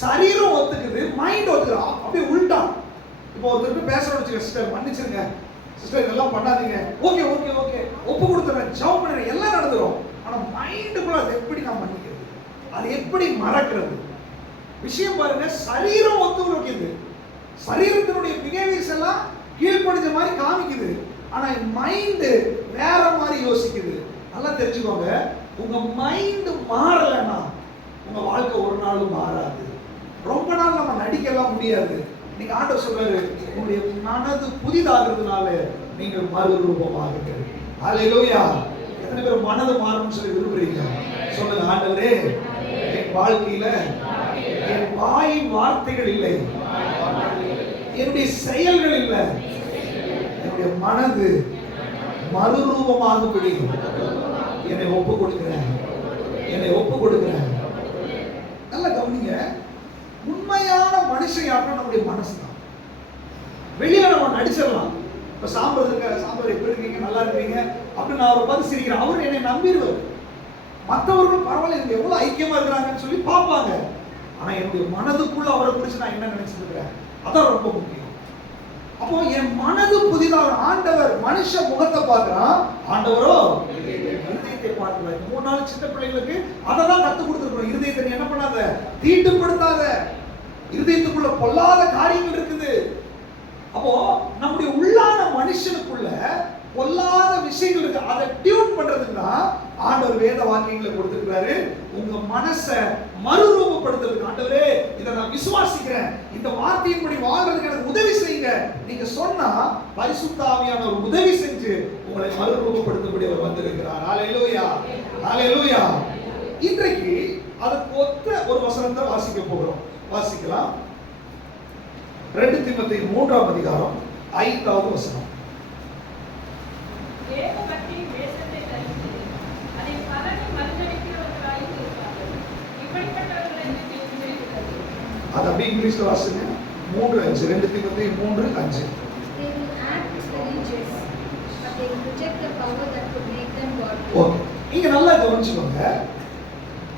சரீரம் ஒத்துக்குது, மைண்ட் ஒத்துக்குது. அப்படியே உள்டா. இப்போ ஒருத்தருக்கு பேசணும்னு வச்சுக்க, சிஸ்டர் மன்னிச்சிருங்க சிஸ்டர், இதெல்லாம் பண்ணாதீங்க, ஓகே ஓகே ஓகே ஒப்பு கொடுத்துறேன், ஜெபம் பண்ணுறேன், எல்லாம் நடந்துரும். ஆனா மைண்டுக்குள்ள அது எப்படி நான் மன்னிக்கிறது, அது எப்படி மறக்கிறது? விஷயம் பாருங்க, சரீரம் ஒத்து வைக்குது, சரீரத்தினுடைய பிஹேவியர்ஸ் எல்லாம் கீழ்ப்படிஞ்ச மாதிரி காமிக்குது. ஆனா மைண்ட் வேற மாதிரி யோசிக்குது. நல்லா தெரிஞ்சுக்கோங்க, உங்க மைண்ட் மாறலன்னா உங்க வாழ்க்கை ஒரு நாளும் மாறாது. ரொம்ப நாள் நம்ம நடிக்கலாம் முடியாது. நீங்க ஆண்டவர் சொல்றாரு, உங்களுடைய மனது புதிதாகிறதுனால நீங்கள் மறுரூபமாகுங்கள். ஹல்லேலூயா. எத்தனை பேர் மனது மாறணும்னு சொல்லி விரும்புறீங்க? சொல்லுங்க, ஆண்டவரே என் வாழ்க்கையில என் வாயின் வார்த்தைகள் இல்லை, என்னுடைய செயல்கள் இல்லை, என்னுடைய மனது மறுரூபமாகும்படி என்னை ஒப்பு கொடுக்கிறேன், என்னை ஒப்பு கொடுக்கிறேன். நல்லா கவனிங்க, உண்மையான மனுஷன் யாருன்னா நம்முடைய மனசு தான். வெளியில நம்ம நடிச்சிடலாம். இப்ப சாம்பார் எப்படி இருக்கீங்க, நல்லா இருக்கீங்க அப்படின்னு நான் அவரை பார்த்து சிரிக்கிறேன், அவரு என்னை நம்பிடுவார். மற்றவர்கள் பரவாயில்ல, இவங்க எவ்வளவு ஐக்கியமா இருக்கிறாங்கன்னு சொல்லி பார்ப்பாங்க. ஆனா என்னுடைய மனதுக்குள்ள அவரை குறிச்சு நான் என்ன நினைச்சிட்டு இருக்கிறேன், அதான் ரொம்ப முக்கியம். அப்போ என் மனது புதிதாக, ஆண்டவர் மனுஷ முகத்தை பார்க்கிறான், ஆண்டவரோ இருதயத்தை பார்க்கிறார். 3 நாள் சின்ன பிள்ளைகளுக்கு அதை தான் கற்றுக் கொடுத்துருக்கோம். இருதயத்தை நீ என்ன பண்ணாத, தீட்டுப்படுத்தாத, இருதயத்துக்குள்ள பொல்லாத காரியங்கள் இருக்குது. அப்போ நம்முடைய உள்ளான மனுஷனுக்குள்ள பொல்லாத விஷயங்கள் இருக்கு, அதை டியூன் பண்றதுக்கு தான் ஆண்டவர் வேத வாக்கியங்களை கொடுத்திருக்கிறாரு. உங்க மனசை மறுரூபப்படுத்துறதுக்கு, ஆண்டவரே இதை நான் விசுவாசிக்கிறேன், இந்த வார்த்தையின்படி வாழ்றதுக்கு எனக்கு உதவி செய்யுங்க நீங்க சொன்னா, பரிசுத்த ஆவியானவர் உதவி செஞ்சு உங்களை மறுரூபப்படுத்தபடி அவர் வந்திருக்கிறார். ஹல்லேலூயா, ஹல்லேலூயா. இன்றைக்கு அதுக்கு ஒத்த ஒரு வசனத்தை வாசிக்க போகிறோம். வாசிக்கலாம். 2 தீமோத்தேயு 3ஆம் அதிகாரம் 5வது வசனம். அது அப்படியே இங்கிலீஷ்ல வாசிங்க. 3:5. 2 தீமோத்தேயு 3:5. They will act religious, but they will reject the power that could make them godly. Okay, இங்க நல்லா கவனிச்சுக்கோங்க.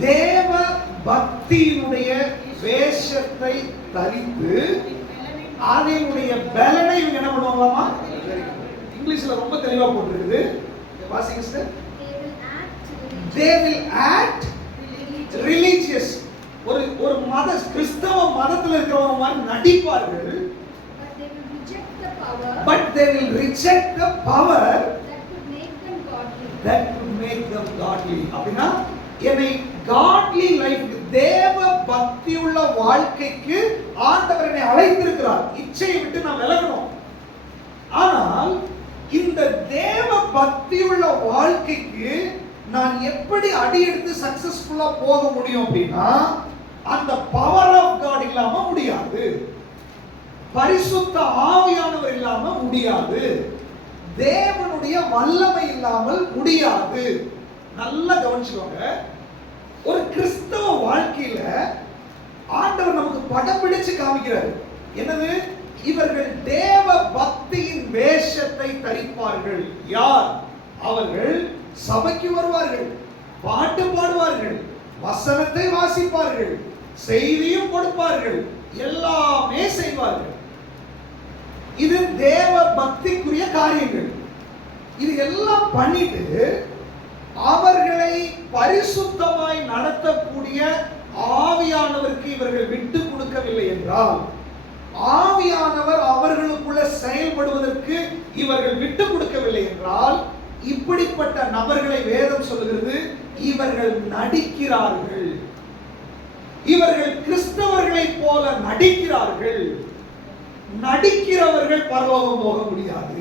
தேவ பக்தியினுடைய வேஷத்தை தரித்து அதனுடைய பலனை இவங்க என்ன பண்ணுவாங்களாமா? இங்கிலீஷ்ல ரொம்ப தெளிவா போட்டுருக்குது, வாசிங்க sister. They will act religious. ஒரு மத கிறிஸ்தவ மதத்துல இருக்கிறவங்க மாதிரி நடிப்பார்கள். But they will reject the power that could make them godly. That could make them godly. அப்படினா என்னை godly life, தேவ பக்தியுள்ள வாழ்க்கைக்கு ஆண்டவர் என்னை அழைத்திருக்கிறார். இச்சையை விட்டு நான் விலகணும். ஆனால் இந்த தேவ பக்தியுள்ள வாழ்க்கைக்கு நான் எப்படி அடியெடுத்து சக்சஸ்ஃபுல்லா போக முடியும் அப்படின்னா, அந்த பவர் ஆஃப் காட் இல்லாம முடியாது, பரிசுத்த ஆவியானவர் இல்லாம முடியாது, தேவனுடைய வல்லமை இல்லாமல் முடியாது. நல்லா கவனிச்சுக்கோங்க. ஒரு கிறிஸ்தவ வாழ்க்கையில ஆண்டவர் நமக்கு படம் பிடிச்சு காமிக்கிறார். என்னது? இவர்கள் தேவ பக்தியின் வேஷத்தை தரிப்பார்கள். யார்? அவர்கள் சபைக்கு வருவார்கள், பாட்டு பாடுவார்கள், வசனத்தை வாசிப்பார்கள், செய்தியும் கொடுப்பார்கள், எல்லாமே செய்வார்கள். இது தேவ பக்திக்குரிய காரியங்கள். இது எல்லாம் பண்ணிட்டு அவர்களை பரிசுத்தமாய் நடத்தக்கூடிய ஆவியானவருக்கு இவர்கள் விட்டு கொடுக்கவில்லை என்றால், ஆவியானவர் அவர்களுக்குள்ள செயல்படுவதற்கு இவர்கள் விட்டு கொடுக்கவில்லை என்றால், இப்படிப்பட்ட நபர்களை வேதம் சொல்லுகிறது, இவர்கள் நடிக்கிறார்கள். இவர்கள் கிறிஸ்தவர்களைப் போல நடிக்கிறார்கள். நடிக்கிறவர்கள் பரலோகம் போக முடியாது.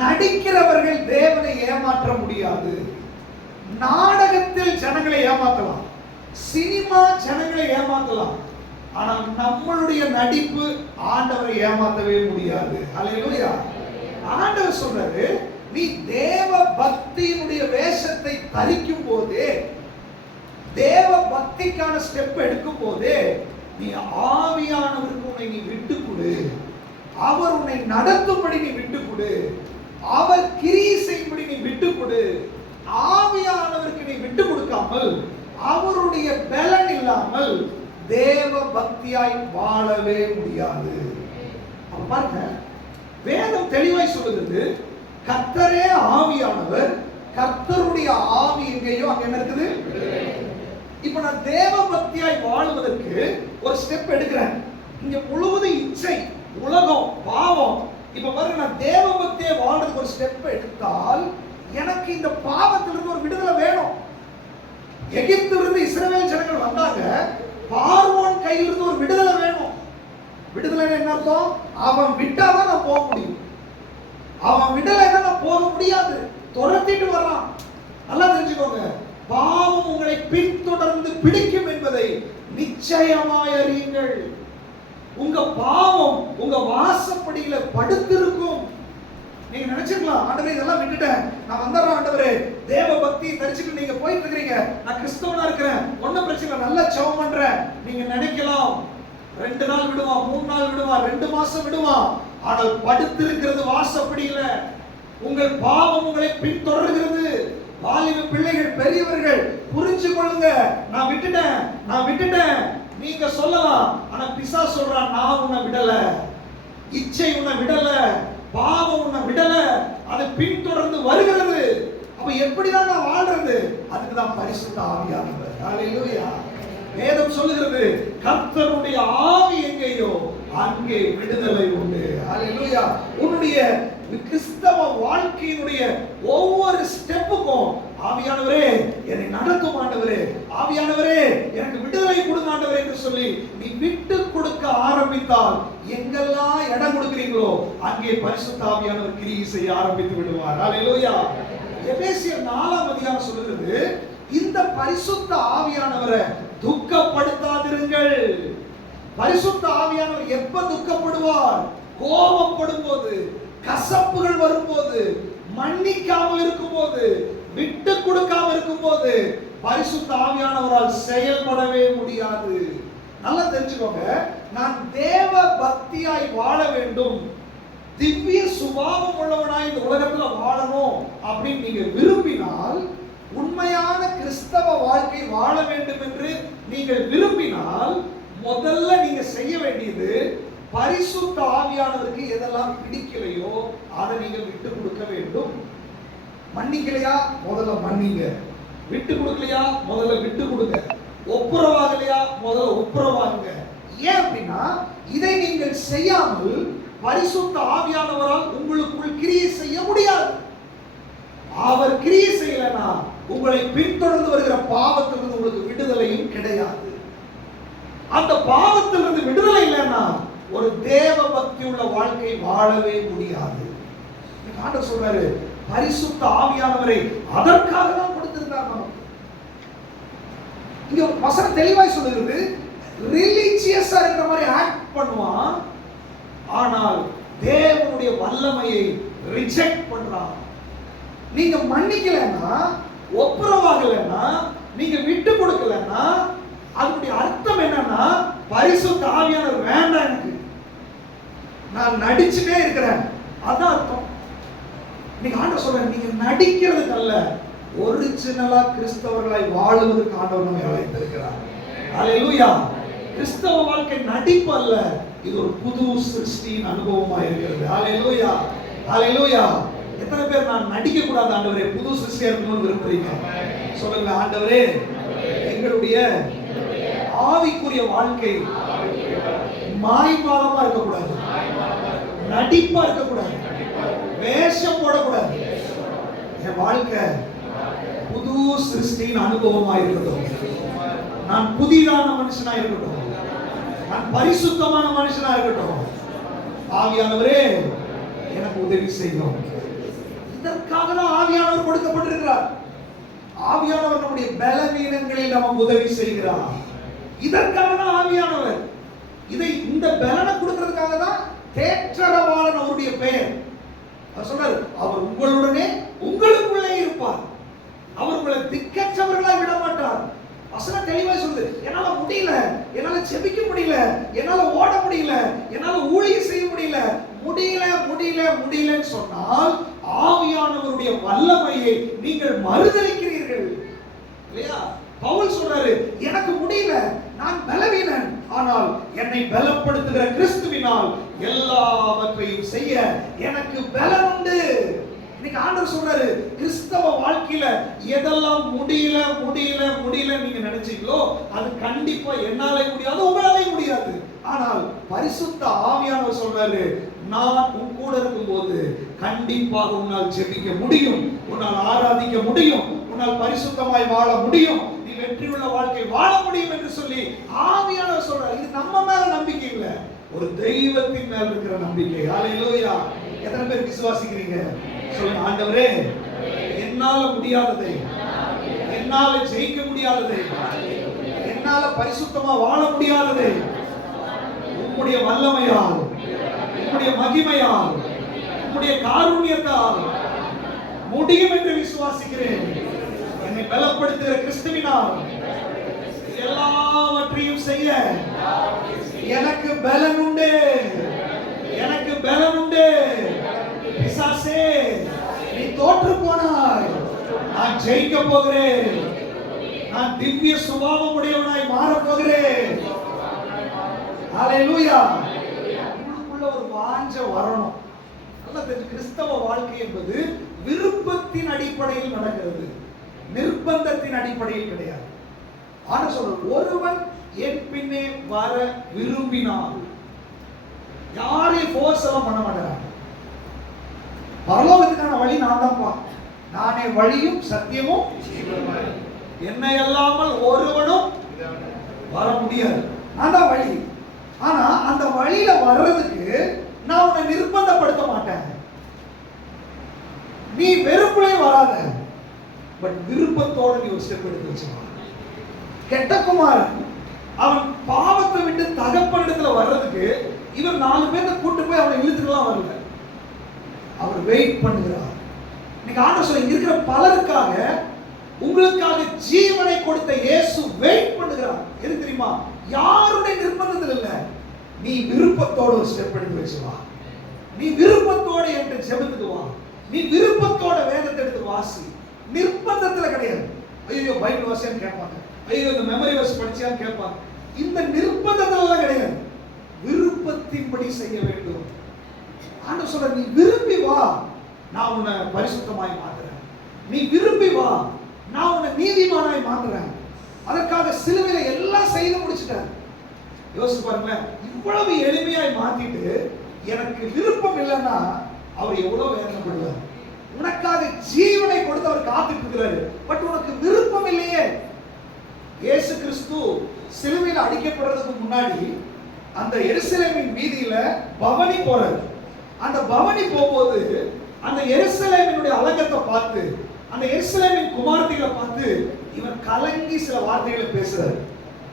நடிக்கிறவர்கள் தேவனை ஏமாற்ற முடியாது. நாடகத்தில் ஜனங்களை ஏமாற்றலாம், சினிமா ஜனங்களை ஏமாற்றலாம், ஆனால் நம்மளுடைய நடிப்பு ஆண்டவரை ஏமாற்றவே முடியாது. அல்லேலூயா. ஆண்டவர் சொல்றாரு, நீ தேவ பக்தியினுடைய வேஷத்தை தரிக்கும் போதே, தேவ பக்திக்கான ஸ்டெப் எடுக்கும் போதே, நீ ஆவியானவருக்கு உன்னை நீ விட்டு கொடு. அவர் உன்னை நடத்தும்படி நீ விட்டு கொடு. அவர் கிரியை செய்யும்படி நீ விட்டு கொடு. ஆவியானவருக்கு நீ விட்டு கொடுக்காமல், அவருடைய பலன் இல்லாமல் தேவ பக்தியாய் வாழவே முடியாது. பாருங்க, வேதம் தெளிவாய் சொல்லுகிறது, கர்த்தரே ஆவியானவர், கர்த்தருடைய ஆவி எங்கேயோ அங்க என்ன இருக்குது? இப்ப நான் தேவ பக்தியாய் வாழுவதற்கு ஒரு ஸ்டெப் எடுக்கிறேன். இங்க முழுவதும் இச்சை, உலகம், பாவம். இப்ப பாருங்க, நான் தேவ பக்தியை வாழ்றதுக்கு ஒரு ஸ்டெப் எடுத்தால் எனக்கு இந்த பாவத்திலிருந்து ஒரு விடுதலை வேணும். எகிப்திலிருந்து இஸ்ரவேல் ஜனங்கள் வந்தாங்க, பார்வோன் கையிலிருந்து ஒரு விடுதலை வேணும். விடுதலை என்ன அர்த்தம்? அவன் விட்டாதான் நான் போக முடியும். அவன் விடலைன்னா நான் போக முடியாது. துரத்திட்டு வரான். நல்லா தெரிஞ்சுக்கோங்க, பாவம் உங்களை பின்தொடர்ந்து பிடிக்கும் என்பதை நிச்சயமாய் அறியுங்கள். உங்க பாவம் உங்க வாசப்படியில படுத்திருக்கும். நீங்க நினைச்சிருக்கலாம், ஆண்டவரே இதெல்லாம் விட்டுட்டேன், நான் வந்துடுறேன் ஆண்டவரே, தேவ பக்தி தரிச்சுட்டு நீங்க போயிட்டு இருக்கிறீங்க, நான் கிறிஸ்தவனா இருக்கிறேன், ஒன்னும் பிரச்சனை இல்லை, நல்லா ஜெபம் பண்றேன். நீங்க நினைக்கலாம், 2 நாள் விடுவான், 3 நாள் விடுவான், 2 மாசம் விடுவான். ஆனால் படுத்திருக்கிறது வாசப்படியில. உங்கள் பாவம் உங்களை பின்தொடர்கிறது. வாலிப பிள்ளைகள், பெரியவர்கள் புரிஞ்சு கொள்ளுங்க. நான் விட்டுட்டேன், நான் விட்டுட்டேன் நீங்க சொல்லலாம், ஆனா பிசாசு சொல்றான், நான் உன்னை விடல, இச்சை உன்னை விடல, பாவம் உன்னை விடல, அது பின்தொடர்ந்து வருகிறது. அப்ப எப்படிதான் நான் வாழ்றது? அதுக்கு தான் பரிசுத்த ஆவியானவர். ஹல்லேலூயா. வேதம் சொல்லுகிறது, கர்த்தருடைய ஆவி எங்கேயோ அங்கே விடுதலை உண்டு. ஹல்லேலூயா. உன்னுடைய கிறிஸ்தவ வாழ்க்கையினுடைய ஒவ்வொரு ஸ்டெப்புக்கும் ஆவியானவரே என்னை நடத்தும் ஆண்டவரே, ஆவியானவரே எனக்கு விடுதலை கொடுங்க ஆண்டவரே என்று சொல்லி நீ விட்டு கொடுக்க ஆரம்பித்தால், எங்கெல்லாம் இடம் கொடுக்கிறீங்களோ அங்கே பரிசுத்த ஆவியானவர் கிரியை செய்ய ஆரம்பித்து விடுவார். ஹல்லேலூயா. எபேசியர் 4ஆம் அதிகாரம் சொல்லுகிறது, இந்த பரிசுத்த ஆவியானவரை துக்கப்படுத்தாதிருங்கள். பரிசுத்த ஆவியானவர் எப்ப துக்கப்படுவார்? கோபப்படும் போது, கசப்புகள் வரும்போது, மன்னிக்காமல் இருக்கும்போது, விட்டு கொடுக்காம இருக்கும்போது பரிசுத்த ஆவியானவரால் செயல்படவே முடியாது. நல்லா தெரிஞ்சுக்கோங்க, நான் தேவ பக்தியாய் வாழ வேண்டும், திவ்ய சுபாவம் உள்ளவனாய் இந்த உலகத்துல வாழணும் அப்படின்னு நீங்க விரும்பினால், உண்மையான கிறிஸ்தவ வாழ்க்கை வாழ வேண்டும் என்று நீங்கள் விரும்பினால், முதல்ல நீங்க செய்ய வேண்டியது, பரிசுத்த ஆவியானவருக்கு எதெல்லாம் பிடிக்கலையோ அதை நீங்க விட்டு கொடுக்க வேண்டும். மன்னிக்கலையா? முதல்ல மன்னிங்க. விட்டு கொடுக்கலையா? முதல்ல விட்டு கொடுங்க. ஒப்புரவாகலையா? முதல்ல ஒப்புரவாகுங்க. ஏன் அப்படின்னா, இதை நீங்கள் செய்யாமல் பரிசுத்த ஆவியானவரால் உங்களுக்குள் கிரியை செய்ய முடியாது. அவர் கிரியை செய்யலனா உங்களை பின்தொடர்ந்து வருகிற பாவத்திலிருந்து உங்களுக்கு விடுதலையும் கிடையாது. அந்த பாவத்திலிருந்து விடுதலை இல்லைன்னா ஒரு தேவ பக்தி உள்ள வாழ்க்கை வாழவே முடியாது. ஆண்டவர் சொல்றாரு, பரிசுத்த ஆவியானவரை அதற்காக தான் கொடுத்திருந்தார் நமக்கு. இங்க வசனம் தெளிவாய் சொல்லுகிறது, ரிலிஜியஸா இருக்கிற மாதிரி ஆக்ட் பண்ணுவான், ஆனால் தேவனுடைய வல்லமையை ரிஜெக்ட் பண்றான். நீங்க மன்னிக்கலன்னா, ஒப்புரவாகலன்னா, நீங்க விட்டு கொடுக்கலன்னா, அதனுடைய அர்த்தம் என்னன்னா பரிசுத்த ஆவியானவர் வேண்டாம் எனக்கு, நான் நடிச்சுட்டே இருக்கிறேன். அதான் அர்த்தம். நீங்க ஆண்டவர் சொல்ற, நீங்க நடிக்கிறதுக்கு அல்ல, ஒரிஜினலா கிறிஸ்தவர்களாய் வாழுவதற்கு ஆண்டவர் நம்மை அழைத்திருக்கிறார். ஹல்லேலூயா. கிறிஸ்தவ வாழ்க்கை நடிப்பு அல்ல, இது ஒரு புது சிருஷ்டியின் அனுபவமா இருக்கிறது. ஹல்லேலூயா, ஹல்லேலூயா. எத்தனை பேர் நான் நடிக்க கூடாது ஆண்டவரே, புது சிருஷ்டியா இருக்கணும்னு விரும்புறீங்க? சொல்லுங்க, ஆண்டவரே எங்களுடைய ஆவிக்குரிய வாழ்க்கை மாய்மாலமா இருக்கக்கூடாது, நடிப்பா இருக்கக்கூடாது, வேஷம் போடக்கூடாது. என் வாழ்க்கை புது சிருஷ்டியின் அனுபவமா இருக்கட்டும். நான் புதிதான மனுஷனா இருக்கட்டும், நான் பரிசுத்தமான மனுஷனா இருக்கட்டும். ஆவியானவரே எனக்கு உதவி செய்யும். இதற்காக தான் ஆவியானவர் கொடுக்கப்பட்டிருக்கிறார். ஆவியானவர் நம்முடைய பலவீனங்களில் நமக்கு உதவி செய்கிறார். இதற்காக தான் ஆவியானவர். இந்த பலனை கொடுக்கிறதுக்காக தான் தேற்றரவாளன் அவருடைய பெயர். அவர் சொல்றாரு, அவர் உங்களுடனே உங்களுக்குள்ளே இருப்பார், அவர் உங்களை திக்கற்றவர்களாய் விட மாட்டார். வசனம் தெளிவா சொல்லுது. என்னால முடியல, என்னால செபிக்க முடியல, என்னால ஓட முடியல, என்னால ஊழியம் செய்ய முடியல, முடியலன்னு சொன்னால் ஆவியானவருடைய வல்லமையை நீங்கள் மறுதலிக்கிறீர்கள் இல்லையா? பவுல் சொல்றாரு, எனக்கு முடியல, நான் பலவீனன், ஆனால் என்னை பலப்படுத்துகிற கிறிஸ்துவினால் எல்லாவற்றையும் செய்ய எனக்கு பலன் உண்டு. இன்னைக்கு ஆண்டவர் சொல்றாரு, கிறிஸ்தவ வாழ்க்கையில எதெல்லாம் முடியல நீங்க நினைச்சீங்களோ அது கண்டிப்பா என்னால முடியாது, உங்களாலே முடியாது. ஆனால் பரிசுத்த ஆவியானவர் சொல்றாரு, நான் உன் கூட இருக்கும்போது கண்டிப்பாக உன்னால் ஜெபிக்க முடியும், உன்னால் ஆராதிக்க முடியும், உன்னால் பரிசுத்தமாய் வாழ முடியும், நீ வெற்றியுள்ள வாழ்க்கை வாழ முடியும் என்று சொல்லி ஆவியானவர் சொல்றாரு. இது நம்ம மேல நம்பிக்கை இல்ல, ஒரு தெய்வத்தின் மேல் இருக்கிற நம்பிக்கை. ஹல்லேலூயா. எத்தனை பேர் விசுவாசிக்கிறீங்க? சொல்லுங்க, ஆண்டவரே என்னால முடியாததை, என்னால ஜெயிக்க முடியாததை, என்னால பரிசுத்தமா வாழ முடியாததை உம்முடைய வல்லமையால், உம்முடைய மகிமையால், உம்முடைய காருண்யத்தால் முடியும் என்று விசுவாசிக்கிறேன். என்னை பலப்படுத்துகிற கிறிஸ்துவினால் எல்லாவற்றையும் செய்ய எனக்கு பலன் உண்டு, எனக்கு பலன் உண்டு. பிசாசே, நீ தோற்று போனாய், நான் ஜெயிக்க போகிறேன், நான் திவ்ய சுபாவம் உடையவனாய் மாறப் போகிறேன். ஹல்லேலூயா. உங்களுக்குள்ள ஒரு வாஞ்ச வரணும். நல்லா தெரிஞ்சு, கிறிஸ்தவ வாழ்க்கை என்பது விருப்பத்தின் அடிப்படையில் நடக்கிறது, நிர்பந்தத்தின் அடிப்படையில் கிடையாது. ஆனா சொல்ற, ஒருவன் என் பின்னே வர விரும்பினால், யாரையும் ஃபோர்ஸ் எல்லாம் பண்ண மாட்டாங்க. பரலோகத்துக்கான வழி நான் தான்ப்பா, நானே வழியும் சத்தியமும் என்னை அல்லாமல் ஒருவனும் வர முடியாது, நான் தான் வழி. ஆனா அந்த வழியில வர்றதுக்கு நான் உன்னை நிர்பந்தப்படுத்த மாட்டேன். நீ வெறுப்புலே வராத, பட் விருப்பத்தோட நீ ஒரு ஸ்டெப் எடுத்து வச்சுக்கோ. கெட்ட குமாரன் அவன் பாவத்தை விட்டு தகப்பனிடத்துல வர்றதுக்கு இவன் 4 பேரை கூட்டு போய் அவனை இழுத்துக்கலாம் வரல, அவர் வெயிட் பண்ணுகிறார். இன்னைக்கு ஆண்டவர் சொல்ல, இங்க இருக்கிற பலருக்காக, உங்களுக்காக ஜீவனை கொடுத்த இயேசு வெயிட் பண்ணுகிறார். எது தெரியுமா? யாருடைய நிர்பந்தத்தில் இல்ல, நீ விருப்பத்தோட ஒரு ஸ்டெப் எடுத்து வச்சு வா, நீ விருப்பத்தோட என்கிட்ட ஜெபத்துக்கு வா, நீ விருப்பத்தோட வேதத்தை எடுத்து வாசி. நிர்பந்தத்துல கிடையாது. ஐயோ பைபிள் வாசியான்னு கேட்பாங்க, ஐயோ இந்த மெமரி வர்ஸ் படிச்சியான்னு கேட்பாங்க. இந்த நிர்பந்தத்துல கிடையாது, விருப்பத்தின்படி செய்ய வேண்டும். ஆண்டவர் சொல்ற, நீ விரும்பி வா, நான் உன்னை பரிசுத்தமாய் மாத்துறேன். நீ விரும்பி வா, நான் உன்னை நீதிமானாய் மாத்துறேன். அதற்காக சிலுவையில எல்லாம் செய்து முடிச்சிட்டார். யோசிச்சு பாருங்களேன், இவ்வளவு எளிமையாய் மாத்திட்டு எனக்கு விருப்பம் இல்லைன்னா அவர் எவ்வளவு வேதனைப்படுவார். உனக்காக ஜீவனை கொடுத்து அவர் காத்துட்டு இருக்கிறாரு, பட் உனக்கு விருப்பம் இல்லையே. இயேசு கிறிஸ்து சிலுவையில் அடிக்கப்படுறதுக்கு முன்னாடி அந்த எருசலேமின் வீதியில பவனி போறாரு. அந்த பவனி போகும்போது அந்த எருசலேமினுடைய அலங்கத்தை பார்த்து, அந்த எருசலேமின் குமாரத்திகளை பார்த்து இவர் கலங்கி சில வார்த்தைகளை பேசுறாரு.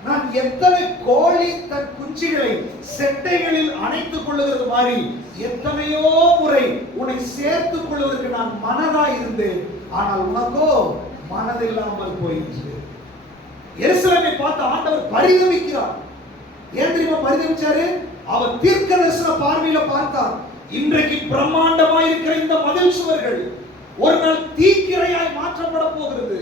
நான் எத்தனை கோழி தன் குஞ்சுகளை செட்டைகளில் அணைத்துக் கொள்ளுகிறது மாதிரி எத்தனையோ முறை உன்னை சேர்த்துக் கொள்வதற்கு நான் மனதாய் இருந்தேன், ஆனால் உனக்கோ மனதில்லாமல் போயிற்று. எருசலேமை பார்த்து ஆண்டவர் பரிதவிக்கிறார். ஏன் தெரியுமா பரிதவிச்சாரு? அவர் தீர்க்கதரிசன பார்வையில பார்த்தார். இன்றைக்கு பிரம்மாண்டமாய் இருக்கிற இந்த மதில் சுவர்கள் ஒரு நாள் தீக்கிரையாய் மாற்றப்பட போகிறது.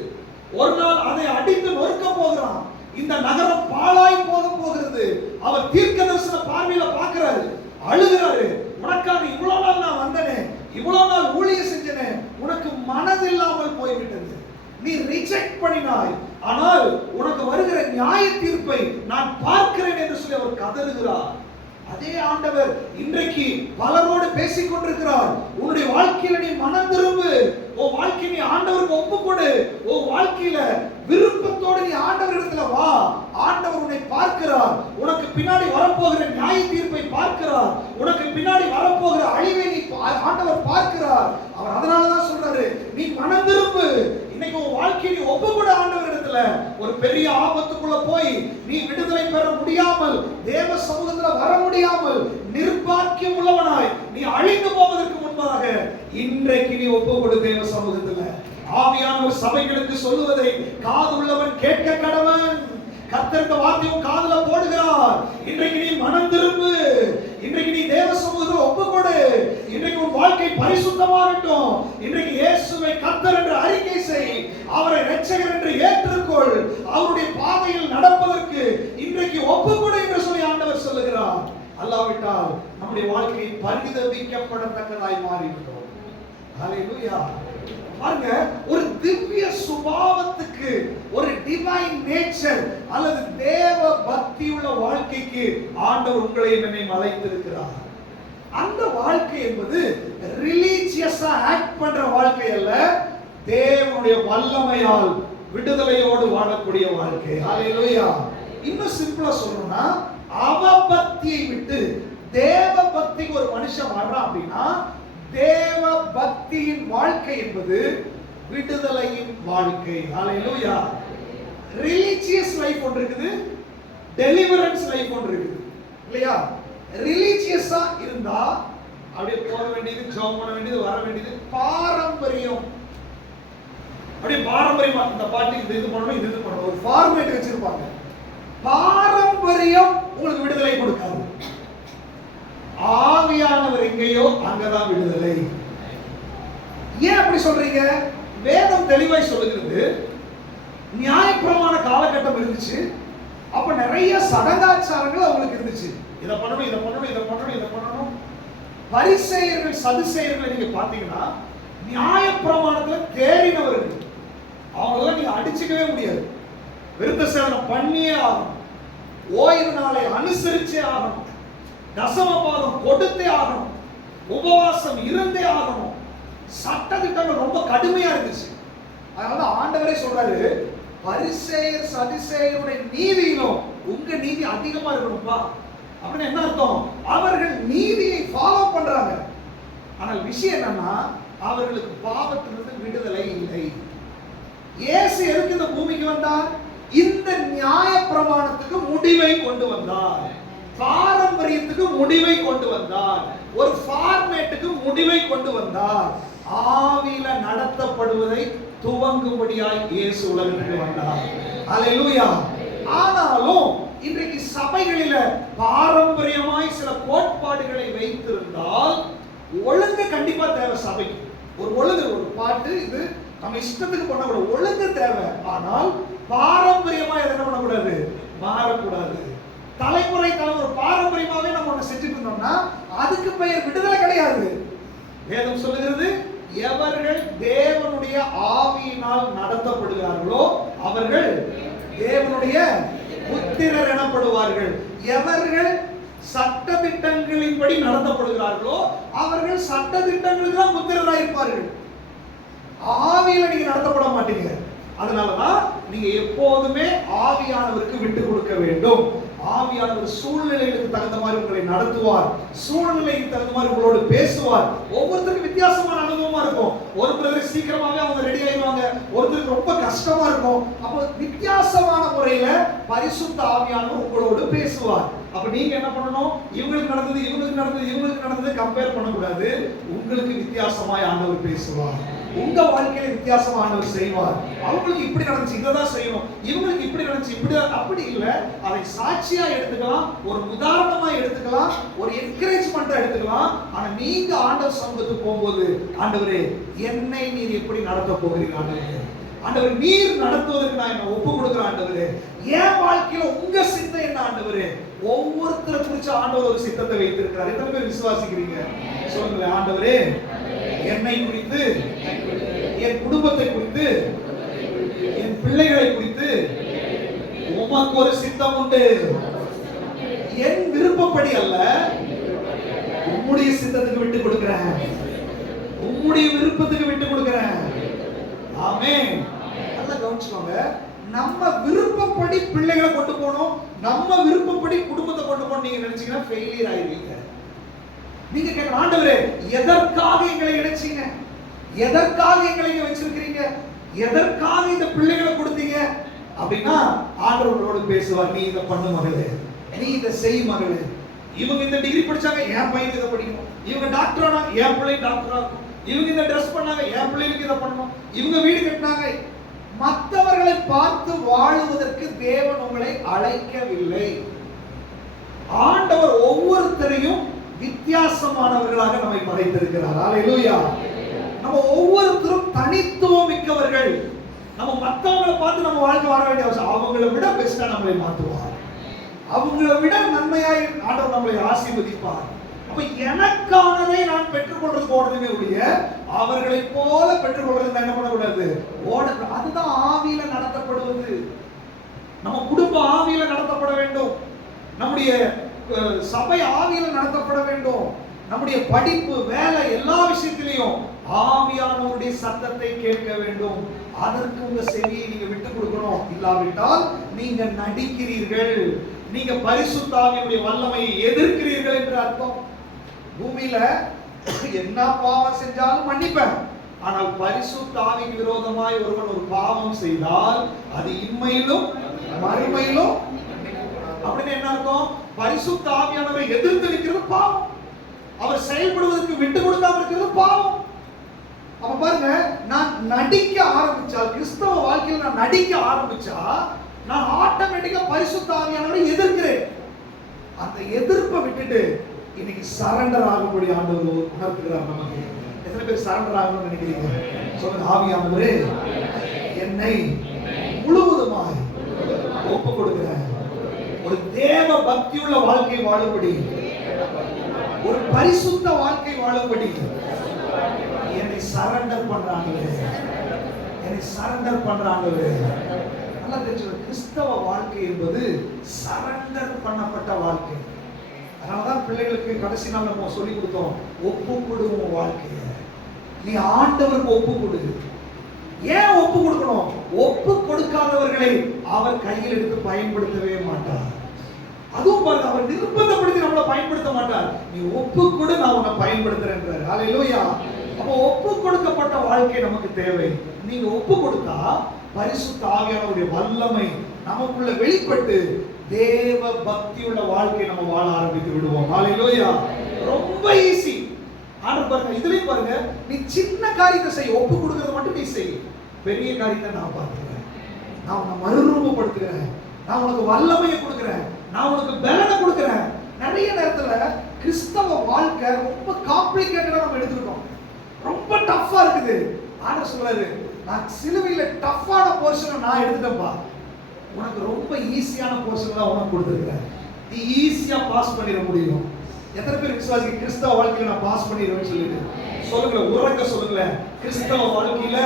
ஒரு நாள் அதை அடித்து நொறுக்க போகிறான். இந்த நகரம் பாழாய் போக போகிறது. அவர் தீர்க்கதரிசன பார்வையில பார்க்கிறாரு, அழுகிறாரு. உனக்காக இவ்வளவு நாள் நான் வந்தனே, இவ்வளவு நாள் ஊழியம் செஞ்சனே, உனக்கு மனதில்லாமல் போய்விட்டது. நீ ரிஜெக்ட் பண்ணினாய், ஆனால் உனக்கு வருகிற நியாய தீர்ப்பை நான் பார்க்கிறேன் என்று சொல்லி அவர் கதறுகிறார். அதே ஆண்டவர் இன்றைக்கு பலரோடு பேசிக் கொண்டிருக்கிறார். உன்னுடைய வாழ்க்கையில நீ மனம் திரும்பு, உன் வாழ்க்கையை நீ ஆண்டவருக்கு ஒப்பு கொடு, உன் வாழ்க்கையில விருப்பத்தோடு நீ ஆண்டவரிடத்துல வா. ஆண்டவர் உன்னை பார்க்கிறார். உனக்கு பின்னாடி வரப்போகிற நியாய தீர்ப்பை பார்க்கிறார். உனக்கு பின்னாடி வரப்போகிற அழிவை நீ ஆண்டவர் பார்க்கிறார். அவர் அதனாலதான் சொல்றாரு, நீ மனம் திரும்பு. இன்னைக்கு உன் வாழ்க்கையை நீ ஒப்பு கொடு ஆண்டவரிடத்துல. ஒரு பெரிய ஆபத்துக்குள்ள போய் நீ விடுதலை பெற முடியாமல், தேவ சமூகத்துல வர முடியாமல், நிர்பாக்கியம் உள்ளவனாய் நீ அழிந்து போவதற்கு முன்பாக இன்றைக்கு நீ ஒப்பு கொடு தேவ சமூகத்துல. ஆவியானவர் சபைகளுக்கு சொல்லுவதை காதுள்ளவன் கேட்க கடவன். கர்த்தர் இந்த வார்த்தையை காதுல போடுகிறார். இன்றைக்கு நீ மனம் திரும்பு. இன்றைக்கு நீ தேவ சமூகத்துல ஒப்பு கொடு. இன்றைக்கு உன் வாழ்க்கை பரிசுத்தமாகட்டும். இன்றைக்கு இயேசுவை கர்த்தர் என்று அறிக்கை செய். அவரை இரட்சகர் என்று ஏற்றுக்கொள். அவருடைய பாதையில் நடப்பதற்கு இன்றைக்கு ஒப்பு கொடு என்று சொல்லி ஆண்டவர் சொல்லுகிறார். அல்லாவிட்டால் நம்முடைய வாழ்க்கை பரிதபிக்கப்படத்தக்கதாய் மாறிவிடும். ஹல்லேலூயா. பாருங்க, ஒரு திவ்ய சுபாவத்துக்கு, ஒரு டிவைன் நேச்சர் அல்லது தேவ பக்தியுள்ள வாழ்க்கைக்கு ஆண்டவர் உங்களை என்னை அழைத்திருக்கிறார். அந்த வாழ்க்கை என்பது ரிலீஜியஸா ஆக்ட் பண்ற வாழ்க்கை அல்ல, தேவனுடைய வல்லமையால் விடுதலையோடு வாழக்கூடிய வாழ்க்கை. ஹல்லேலூயா. இன்னும் சிம்பிளா சொல்லணும்னா, அவபக்தியை விட்டு தேவ பக்திக்கு ஒரு மனுஷன் வர்றான் அப்படின்னா, தேவ பக்தியின் வாழ்க்கை என்பது விடுதலையின் வாழ்க்கை. ஹல்லேலூயா. ரிலிஜியஸ் லைஃப் ஒன்று இருக்குது, டெலிவரன்ஸ் லைஃப் ஒன்று இருக்குது, இல்லையா? ரிலிஜியஸா இருந்தா அப்படியே போக வேண்டியது, ஜெபம் பண்ண வேண்டியது, வர வேண்டியது, பாரம்பரியம். அப்படியே பாரம்பரியமா இந்த பாட்டு இது பண்ணணும், இது பண்ணணும், ஒரு ஃபார்மேட் வச்சிருப்பாங்க. பாரம்பரியம் உங்களுக்கு விடுதலை கொடுக்காது. ஆவியானவர் எங்கேயோ அங்கதான் விடுதலை. ஏன் அப்படி சொல்றீங்க? வேதம் தெளிவாய் சொல்லுகிறது. நியாயப்பிரமாண காலகட்டம் இருந்துச்சு. அப்ப நிறைய சடங்காச்சாரங்கள் அவங்களுக்கு இருந்துச்சு. இதை பண்ணணும், இதை பண்ணணும், இதை பண்ணணும், இதை பண்ணணும். பரிசேயர்கள் சதுசேயர்களை நீங்க பாத்தீங்கன்னா நியாயப்பிரமாணத்துல தேறினவர்கள். அவங்களெல்லாம் நீங்க அடிச்சுக்கவே முடியாது. விருத்த சேதனம் பண்ணியே ஆகணும், ஓய்வு நாளை அனுசரிச்சே ஆகணும், தசமபாகம் கொடுத்தே ஆகணும், உபவாசம் இருந்தே ஆகணும். சட்ட திட்டங்கள் ரொம்ப கடுமையா இருந்துச்சு. அதனால ஆண்டவரே சொல்றாரு, பரிசேயர் சதுசேயருடைய நீதியிலும் உங்க நீதி அதிகமா இருக்கணும்பா. அப்படின்னு என்ன அர்த்தம்? அவர்கள் நீதியை ஃபாலோ பண்றாங்க. ஆனால் விஷயம் என்னன்னா, அவர்களுக்கு பாவத்திலிருந்து விடுதலை இல்லை. இயேசு எதுக்கு இந்த பூமிக்கு வந்தார்? இந்த நியாய பிரமாணத்துக்கு முடிவை கொண்டு வந்தார். பாரம்பரியத்துக்கு முடிவை கொண்டு வந்தார். ஒரு ஃபார்மேட்டுக்கு முடிவை கொண்டு வந்தார். ஆவியில நடத்தப்படுவதை துவங்கும்படியாய் இயேசு உலகத்துக்கு வந்தார். ஹல்லேலூயா. ஆனாலும் இன்றைக்கு சபைகளில பாரம்பரியமாய் சில கோட்பாடுகளை வைத்திருந்தால் ஒழுங்கு கண்டிப்பா தேவை. சபைக்கு ஒரு ஒழுங்கு, ஒரு பாட்டு இது நம்ம இஷ்டத்துக்கு பண்ணக்கூடாது, ஒழுங்கு தேவை. ஆனால் பாரம்பரியமா என்ன பண்ணக்கூடாது, மாறக்கூடாது. தலைமுறை தலைமுறை பாரம்பரியமாவே நம்ம ஒண்ணு செஞ்சுட்டு இருந்தோம்னா அதுக்கு பெயர் விடுதலை கிடையாது. வேதம் சொல்லுகிறது, எவர்கள் தேவனுடைய ஆவியினால் நடத்தப்படுகிறார்களோ அவர்கள் தேவனுடைய புத்திரர் எனப்படுவார்கள். எவர்கள் சட்ட திட்டங்களின்படி நடத்தப்படுகிறார்களோ அவர்கள் சட்ட திட்டங்களுக்கு தான் புத்திரராக இருப்பார்கள். ஆவியில நீங்க நடத்தப்பட மாட்டீங்க. அதனாலதான் நீங்க எப்போதுமே ஆவியானவருக்கு விட்டு கொடுக்க வேண்டும். ஆவியானவர் சூழ்நிலைகளுக்கு தகுந்த மாதிரி உங்களை நடத்துவார், சூழ்நிலைக்கு தகுந்த மாதிரி உங்களோடு பேசுவார். ஒவ்வொருத்தருக்கும் வித்தியாசமான அனுபவமா இருக்கும். ஒரு பிரதர் சீக்கிரமாவே அவங்க ரெடி ஆயிடுவாங்க, ஒருத்தருக்கு ரொம்ப கஷ்டமா இருக்கும். அப்போ வித்தியாசமான முறையில பரிசுத்த ஆவியானவர் உங்களோடு பேசுவார். அப்ப நீங்க என்ன பண்ணணும்? இவங்களுக்கு நடந்தது, இவங்களுக்கு நடந்தது, இவங்களுக்கு நடந்தது கம்பேர் பண்ணக்கூடாது. உங்களுக்கு வித்தியாசமாய் ஆண்டவர் பேசுவார். உங்க வாழ்க்கையில வித்தியாசமா ஆண்டவர் செய்வார். அவங்களுக்கு இப்படி நடந்துச்சு, இதான் செய்யணும், இவங்களுக்கு இப்படி நடந்துச்சு, இப்படி அப்படி இல்ல. அதை சாட்சியா எடுத்துக்கலாம், ஒரு உதாரணமா எடுத்துக்கலாம், ஒரு என்கரேஜ்மெண்டா எடுத்துக்கலாம். ஆனா நீங்க ஆண்டவர் சமூகத்துக்கு போகும்போது, ஆண்டவரே என்னை நீர் எப்படி நடத்த போகிறீங்க ஆண்டவரே, ஆண்டவர் நீர் நடத்துவதற்கு நான் என்ன ஒப்பு கொடுக்கிறேன் ஆண்டவரே, என் வாழ்க்கையில உங்க சித்தம் என்ன ஆண்டவரே. ஒவ்வொருத்தரை குறிச்சு ஆண்டவர் ஒரு சித்தத்தை வைத்திருக்கிறார். எத்தனை பேர் விசுவாசிக்கிறீங்க? சொல்லுங்களேன். ஆண்டவரே என்னை குறித்து, என் குடும்பத்தை குறித்து, என் பிள்ளைகளை குறித்து உமக்கு ஒரு சித்தம் உண்டு. என் விருப்பப்படி அல்ல, உம்முடைய சித்தத்துக்கு விட்டு கொடுக்கிறேன், உம்முடைய விருப்பத்துக்கு விட்டு கொடுக்கிறேன். ஆமென். நல்லா கவனிச்சுக்கோங்க. நம்ம விருப்பப்படி பிள்ளைகளை கொண்டு போகணும், நம்ம விருப்பப்படி குடும்பத்தை கொண்டு போகணும் நீங்க நினைச்சீங்கன்னா ஃபெயிலியர் ஆயிருவீங்க. நீங்க கேட்கணும், ஆண்டவரே எதற்காக எங்களை இணைச்சீங்க, எதற்காக எங்களை இங்க வச்சிருக்கீங்க, எதற்காக இந்த பிள்ளைகளை கொடுத்தீங்க அப்படின்னா ஆண்டவரோடு பேசுவார். நீ இதை பண்ணு மகளே, நீ இதை செய் மகளே. இவங்க இந்த டிகிரி படிச்சாங்க, என் பையன் இதை படிக்கணும். இவங்க டாக்டர் ஆனா என் பிள்ளை டாக்டர் ஆகும். இவங்க இந்த ட்ரெஸ் பண்ணாங்க, என் பிள்ளைகளுக்கு இதை பண்ணணும். இவங்க வீடு கட்டினாங்க. மற்றவர்களை பார்த்து வாழுவதற்கு தேவன் உங்களை அழைக்கவில்லை. ஆண்டவர் ஒவ்வொருத்தரையும் வித்தியாசமானவர்களாக நம்மை படைத்திருக்கிறார். அல்லேலூயா. நம்ம ஒவ்வொருத்தரும் தனித்துவம் மிக்கவர்கள். நம்ம மற்றவங்களை பார்த்து நம்ம வாழ்க்கை வாழ வேண்டிய அவசியம். அவங்களை விட பெஸ்டா நம்மளை மாற்றுவார், அவங்களை விட நன்மையாய் ஆண்டவர் நம்மளை ஆசீர்வதிப்பார். அப்ப எனக்கானதை நான் பெற்றுக்கொள்றது ஓடணுமே ஒழிய அவர்களை போல பெற்றுக்கொள்றது என்ன பண்ணக்கூடாது, ஓடக்கூடாது. அதுதான் ஆவியில நடத்தப்படுவது. நம்ம குடும்பம் ஆவியில நடத்தப்பட வேண்டும், நம்முடைய சபை ஆவியில நடத்தப்பட வேண்டும், நம்முடைய படிப்பு வேலை எல்லா விஷயத்திலையும் ஆவியானவருடைய சத்தத்தை கேட்க வேண்டும். அதற்கு உங்க செவியை நீங்க விட்டு கொடுக்கணும். இல்லாவிட்டால் நீங்க நடிக்கிறீர்கள், நீங்க பரிசுத்த ஆவியுடைய வல்லமையை எதிர்க்கிறீர்கள் என்று அர்த்தம். பூமியில என்ன பாவம் செஞ்சாலும் மன்னிப்பேன், ஆனால் பரிசுத்த ஆவிக்கு விரோதமாய் ஒருவன் ஒரு பாவம் செய்தால் அது இம்மையிலும் மறுமையிலும். அப்படின்னு என்ன அர்த்தம்? பரிசுத்த ஆவியானவரை எதிர்த்து நிற்கிறது பாவம், அவர் செயல்படுவதற்கு விட்டு கொடுக்காம இருக்கிறது பாவம். அப்ப பாருங்க, நான் நடிக்க ஆரம்பிச்சால், கிறிஸ்தவ வாழ்க்கையில் நான் நடிக்க ஆரம்பிச்சா நான் ஆட்டோமேட்டிக்கா பரிசுத்த ஆவியானவரை எதிர்க்கிறேன். அந்த எதிர்ப்பை விட்டுட்டு இன்னைக்கு சரண்டர் ஆகக்கூடிய ஆண்டவர் உணர்த்துகிறார் நமக்கு. எத்தனை பேர் சரண்டர் ஆகணும்னு நினைக்கிறீங்க? சொல்லுங்க, ஆவியானவரே என்னை முழுவதுமாய் ஒப்பு கொடுக்கிறேன். ஒரு தேவ பக்தியுள்ள வாழ்க்கை வாழும்படி, ஒரு பரிசுத்த வாழ்க்கை வாழும்படி என்னை சரண்டர் பண்றாங்க, என்னை சரண்டர் பண்றாங்க. நல்லா தெரிஞ்சுக்கணும், கிறிஸ்தவ வாழ்க்கை என்பது சரண்டர் பண்ணப்பட்ட வாழ்க்கை. அதனாலதான் பிள்ளைகளுக்கு கடைசி நாள் நம்ம சொல்லி கொடுத்தோம், ஒப்பு கொடுவோம் வாழ்க்கைய. நீ ஆண்டவருக்கு ஒப்பு கொடு. ஏன் ஒப்பு கொடுக்கணும்? ஒப்பு கொடுக்காதவர்களை அவர் கையில் எடுத்து பயன்படுத்தவே மாட்டார். அதுவும் பாருங்க, அவர் நிர்பந்தப்படுத்தி நம்மளை பயன்படுத்த மாட்டார். நீ ஒப்பு கொடு, நான் உன்னை பயன்படுத்துறேன்றார். ஹல்லேலூயா. அப்போ ஒப்பு கொடுக்கப்பட்ட வாழ்க்கை நமக்கு தேவை. நீங்க ஒப்பு கொடுத்தா பரிசுத்த ஆவியானவருடைய வல்லமை நமக்குள்ள வெளிப்பட்டு தேவ பக்தியுள்ள வாழ்க்கை நம்ம வாழ ஆரம்பித்து விடுவோம். ஹல்லேலூயா. ரொம்ப ஈஸி. ஆண்டவர் பாருங்க, இதுலயும் பாருங்க, நீ சின்ன காரியத்தை செய், ஒப்பு கொடுக்கறத மட்டும் நீ செய். பெரிய காரியத்தை நான் பார்த்துக்கிறேன், நான் உன்னை மறுரூபப்படுத்துகிறேன், நான் உனக்கு வல்லமையை கொடுக்கிறேன், நான் உனக்கு பலனை கொடுக்கிறேன். நிறைய நேரத்துல கிறிஸ்தவ வாழ்க்கை ரொம்ப காம்ப்ளிகேட்டடா நம்ம எடுத்துக்கிட்டோம், ரொம்ப டஃப்பா இருக்குது. ஆண்டவர் சொல்றாரு, நான் சிலுவையில டஃப்பான போர்ஷனை நான் எடுத்துட்டேன்ப்பா, உனக்கு ரொம்ப ஈஸியான போர்ஷன் தான் உனக்கு கொடுத்துருக்கிறேன், நீ ஈஸியா பாஸ் பண்ணிட முடியும். எத்தனை பேர் விசுவாசி கிறிஸ்தவ வாழ்க்கையில நான் பாஸ் பண்ணிடுவேன்னு சொல்லிட்டு சொல்லுங்க, உறக்க சொல்லுங்க, கிறிஸ்தவ வாழ்க்கையில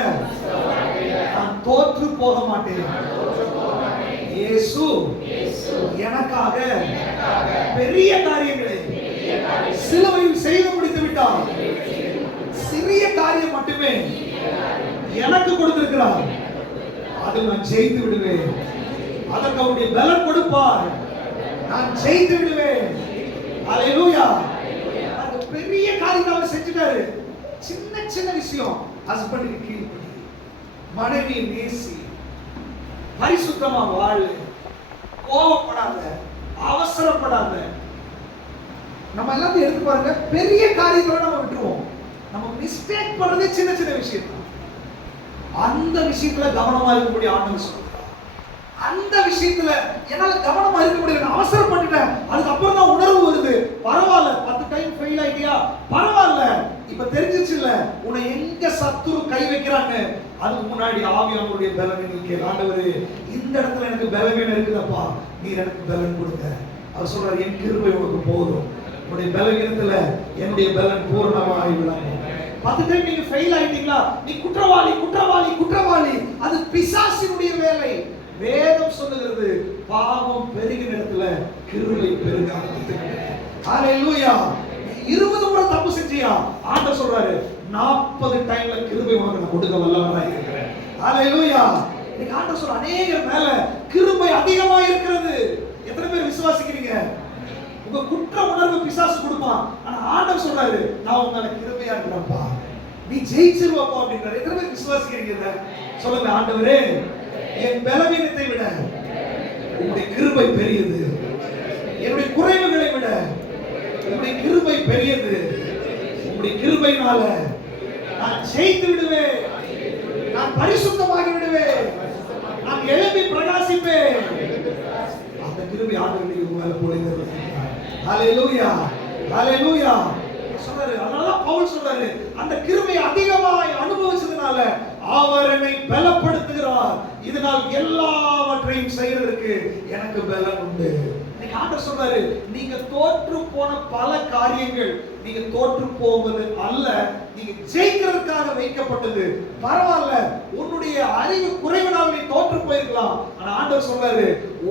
நான் தோற்று போக மாட்டேன். இயேசு எனக்காக பெரிய காரியங்களை சிலுவையில் செய்து முடித்து விட்டார். சிறிய காரியம் மட்டுமே எனக்கு கொடுத்திருக்கிறார், அதில் நான் ஜெயித்து விடுவேன். அதற்கு அவருடைய பலன் கொடுப்பார், நான் ஜெயித்து விடுவேன். ஹல்லேலூயா. அந்த பெரிய காரியத்தை அவர் செஞ்சிட்டாரு. சின்ன சின்ன விஷயம், ஹஸ்பண்டுக்கு கீழ்ப்படி, மனைவி நேசி, பரிசுத்தமா வாழு, கோபப்படாத, அவசரப்படாத. நம்ம எல்லாத்தையும் எடுத்து பாருங்க, பெரிய காரியங்களை நம்ம விட்டுருவோம். நம்ம மிஸ்டேக் பண்றதே சின்ன சின்ன விஷயம். அந்த விஷயத்துல கவனமா இருக்கும்படி ஆண்டவர் சொல்றார். அந்த விஷயத்துல என்னால கவனமா இருக்க முடியல, நான் அவசரப்பட்டுட்டேன், அதுக்கப்புறம் தான் உணர்வு வருது. பரவாயில்ல, 10 டைம் ஃபெயில் ஆயிட்டியா, பரவாயில்ல, இப்ப தெரிஞ்சிச்சு இல்ல உன்னை எங்க சத்துரு கை வைக்கிறாங்க. அதுக்கு முன்னாடி ஆவியானவருடைய பலவீனம் கேள். ஆண்டவரே, இந்த இடத்துல எனக்கு பலவீனம் இருக்குதப்பா, நீர் எனக்கு பலன் கொடுங்க. அவர் சொல்றாரு, என் கிருபை உனக்கு போதும், உன்னுடைய பலவீனத்துல என்னுடைய பலன் பூரணமாகி விளங்கும். 10 டைம் நீங்க ஃபெயில் ஆயிட்டீங்களா, நீ குற்றவாளி குற்றவாளி குற்றவாளி, அது பிசாசினுடைய வேலை. வேதம் சொல்லுகிறது, பாவம் பெருகின இடத்துல கிருபை பெருக ஆரம்பிக்கிறது. ஹalleluya. 20 முறை தப்பு செஞ்சியா, ஆண்டவர் சொல்றாரு 40 டைம்ல கிருபை உனக்கு நான் கொடுக்க வல்லவராய் இருக்கிறேன். ஹalleluya. இன்னைக்கு ஆண்டவர் சொல்ற அநேகர் மேல கிருபை அதிகமா இருக்கிறது. எத்தனை பேர் விசுவாசிக்கிறீங்க? உங்க குற்ற உணர்வு பிசாசு கொடுப்பான், ஆனா ஆண்டவர் சொல்றாரு, நான் உங்க மேல கிருபையா இருக்கிறேன்ப்பா, நீ ஜெயிச்சிருவப்பா அப்படின்றாரு. எத்தனை பேர் விசுவாசிக்கிறீங்க? சொல்லுங்க, ஆண்டவரே, என் பலவீனத்தை விட உங்களுடைய கிருபை பெரியது, என்னுடைய குறைவுகளை விட உங்களுடைய கிருபை பெரியது. உங்களுடைய கிருபையினால நான் ஜெயித்து விடுவேன், நான் பரிசுத்தமாகி விடுவேன், நான் எழுப்பி பிரகாசிப்பேன். அந்த கிருபை ஆண்டவருடைய மேல பொழிகிறது. ஹalleluya, ஹalleluya சொல்றாரு. அதனால பவுல் சொல்றாரு, அந்த கிருபை அதிகமாய் அனுபவிச்சதுனால அவர் என்னை பலப்படுத்துகிறார், இதனால் எல்லாவற்றையும் செய்யறதுக்கு எனக்கு பலன் உண்டு. இன்னைக்கு ஆண்டவர் சொல்றாரு, நீங்க தோற்று போன பல காரியங்கள் நீங்க தோற்று போவது அல்ல, நீங்க ஜெயிக்கிறதுக்காக வைக்கப்பட்டது. பரவாயில்ல, உன்னுடைய அறிவு குறைவினால் நீ தோற்று போயிருக்கலாம், ஆனா ஆண்டவர் சொல்றாரு,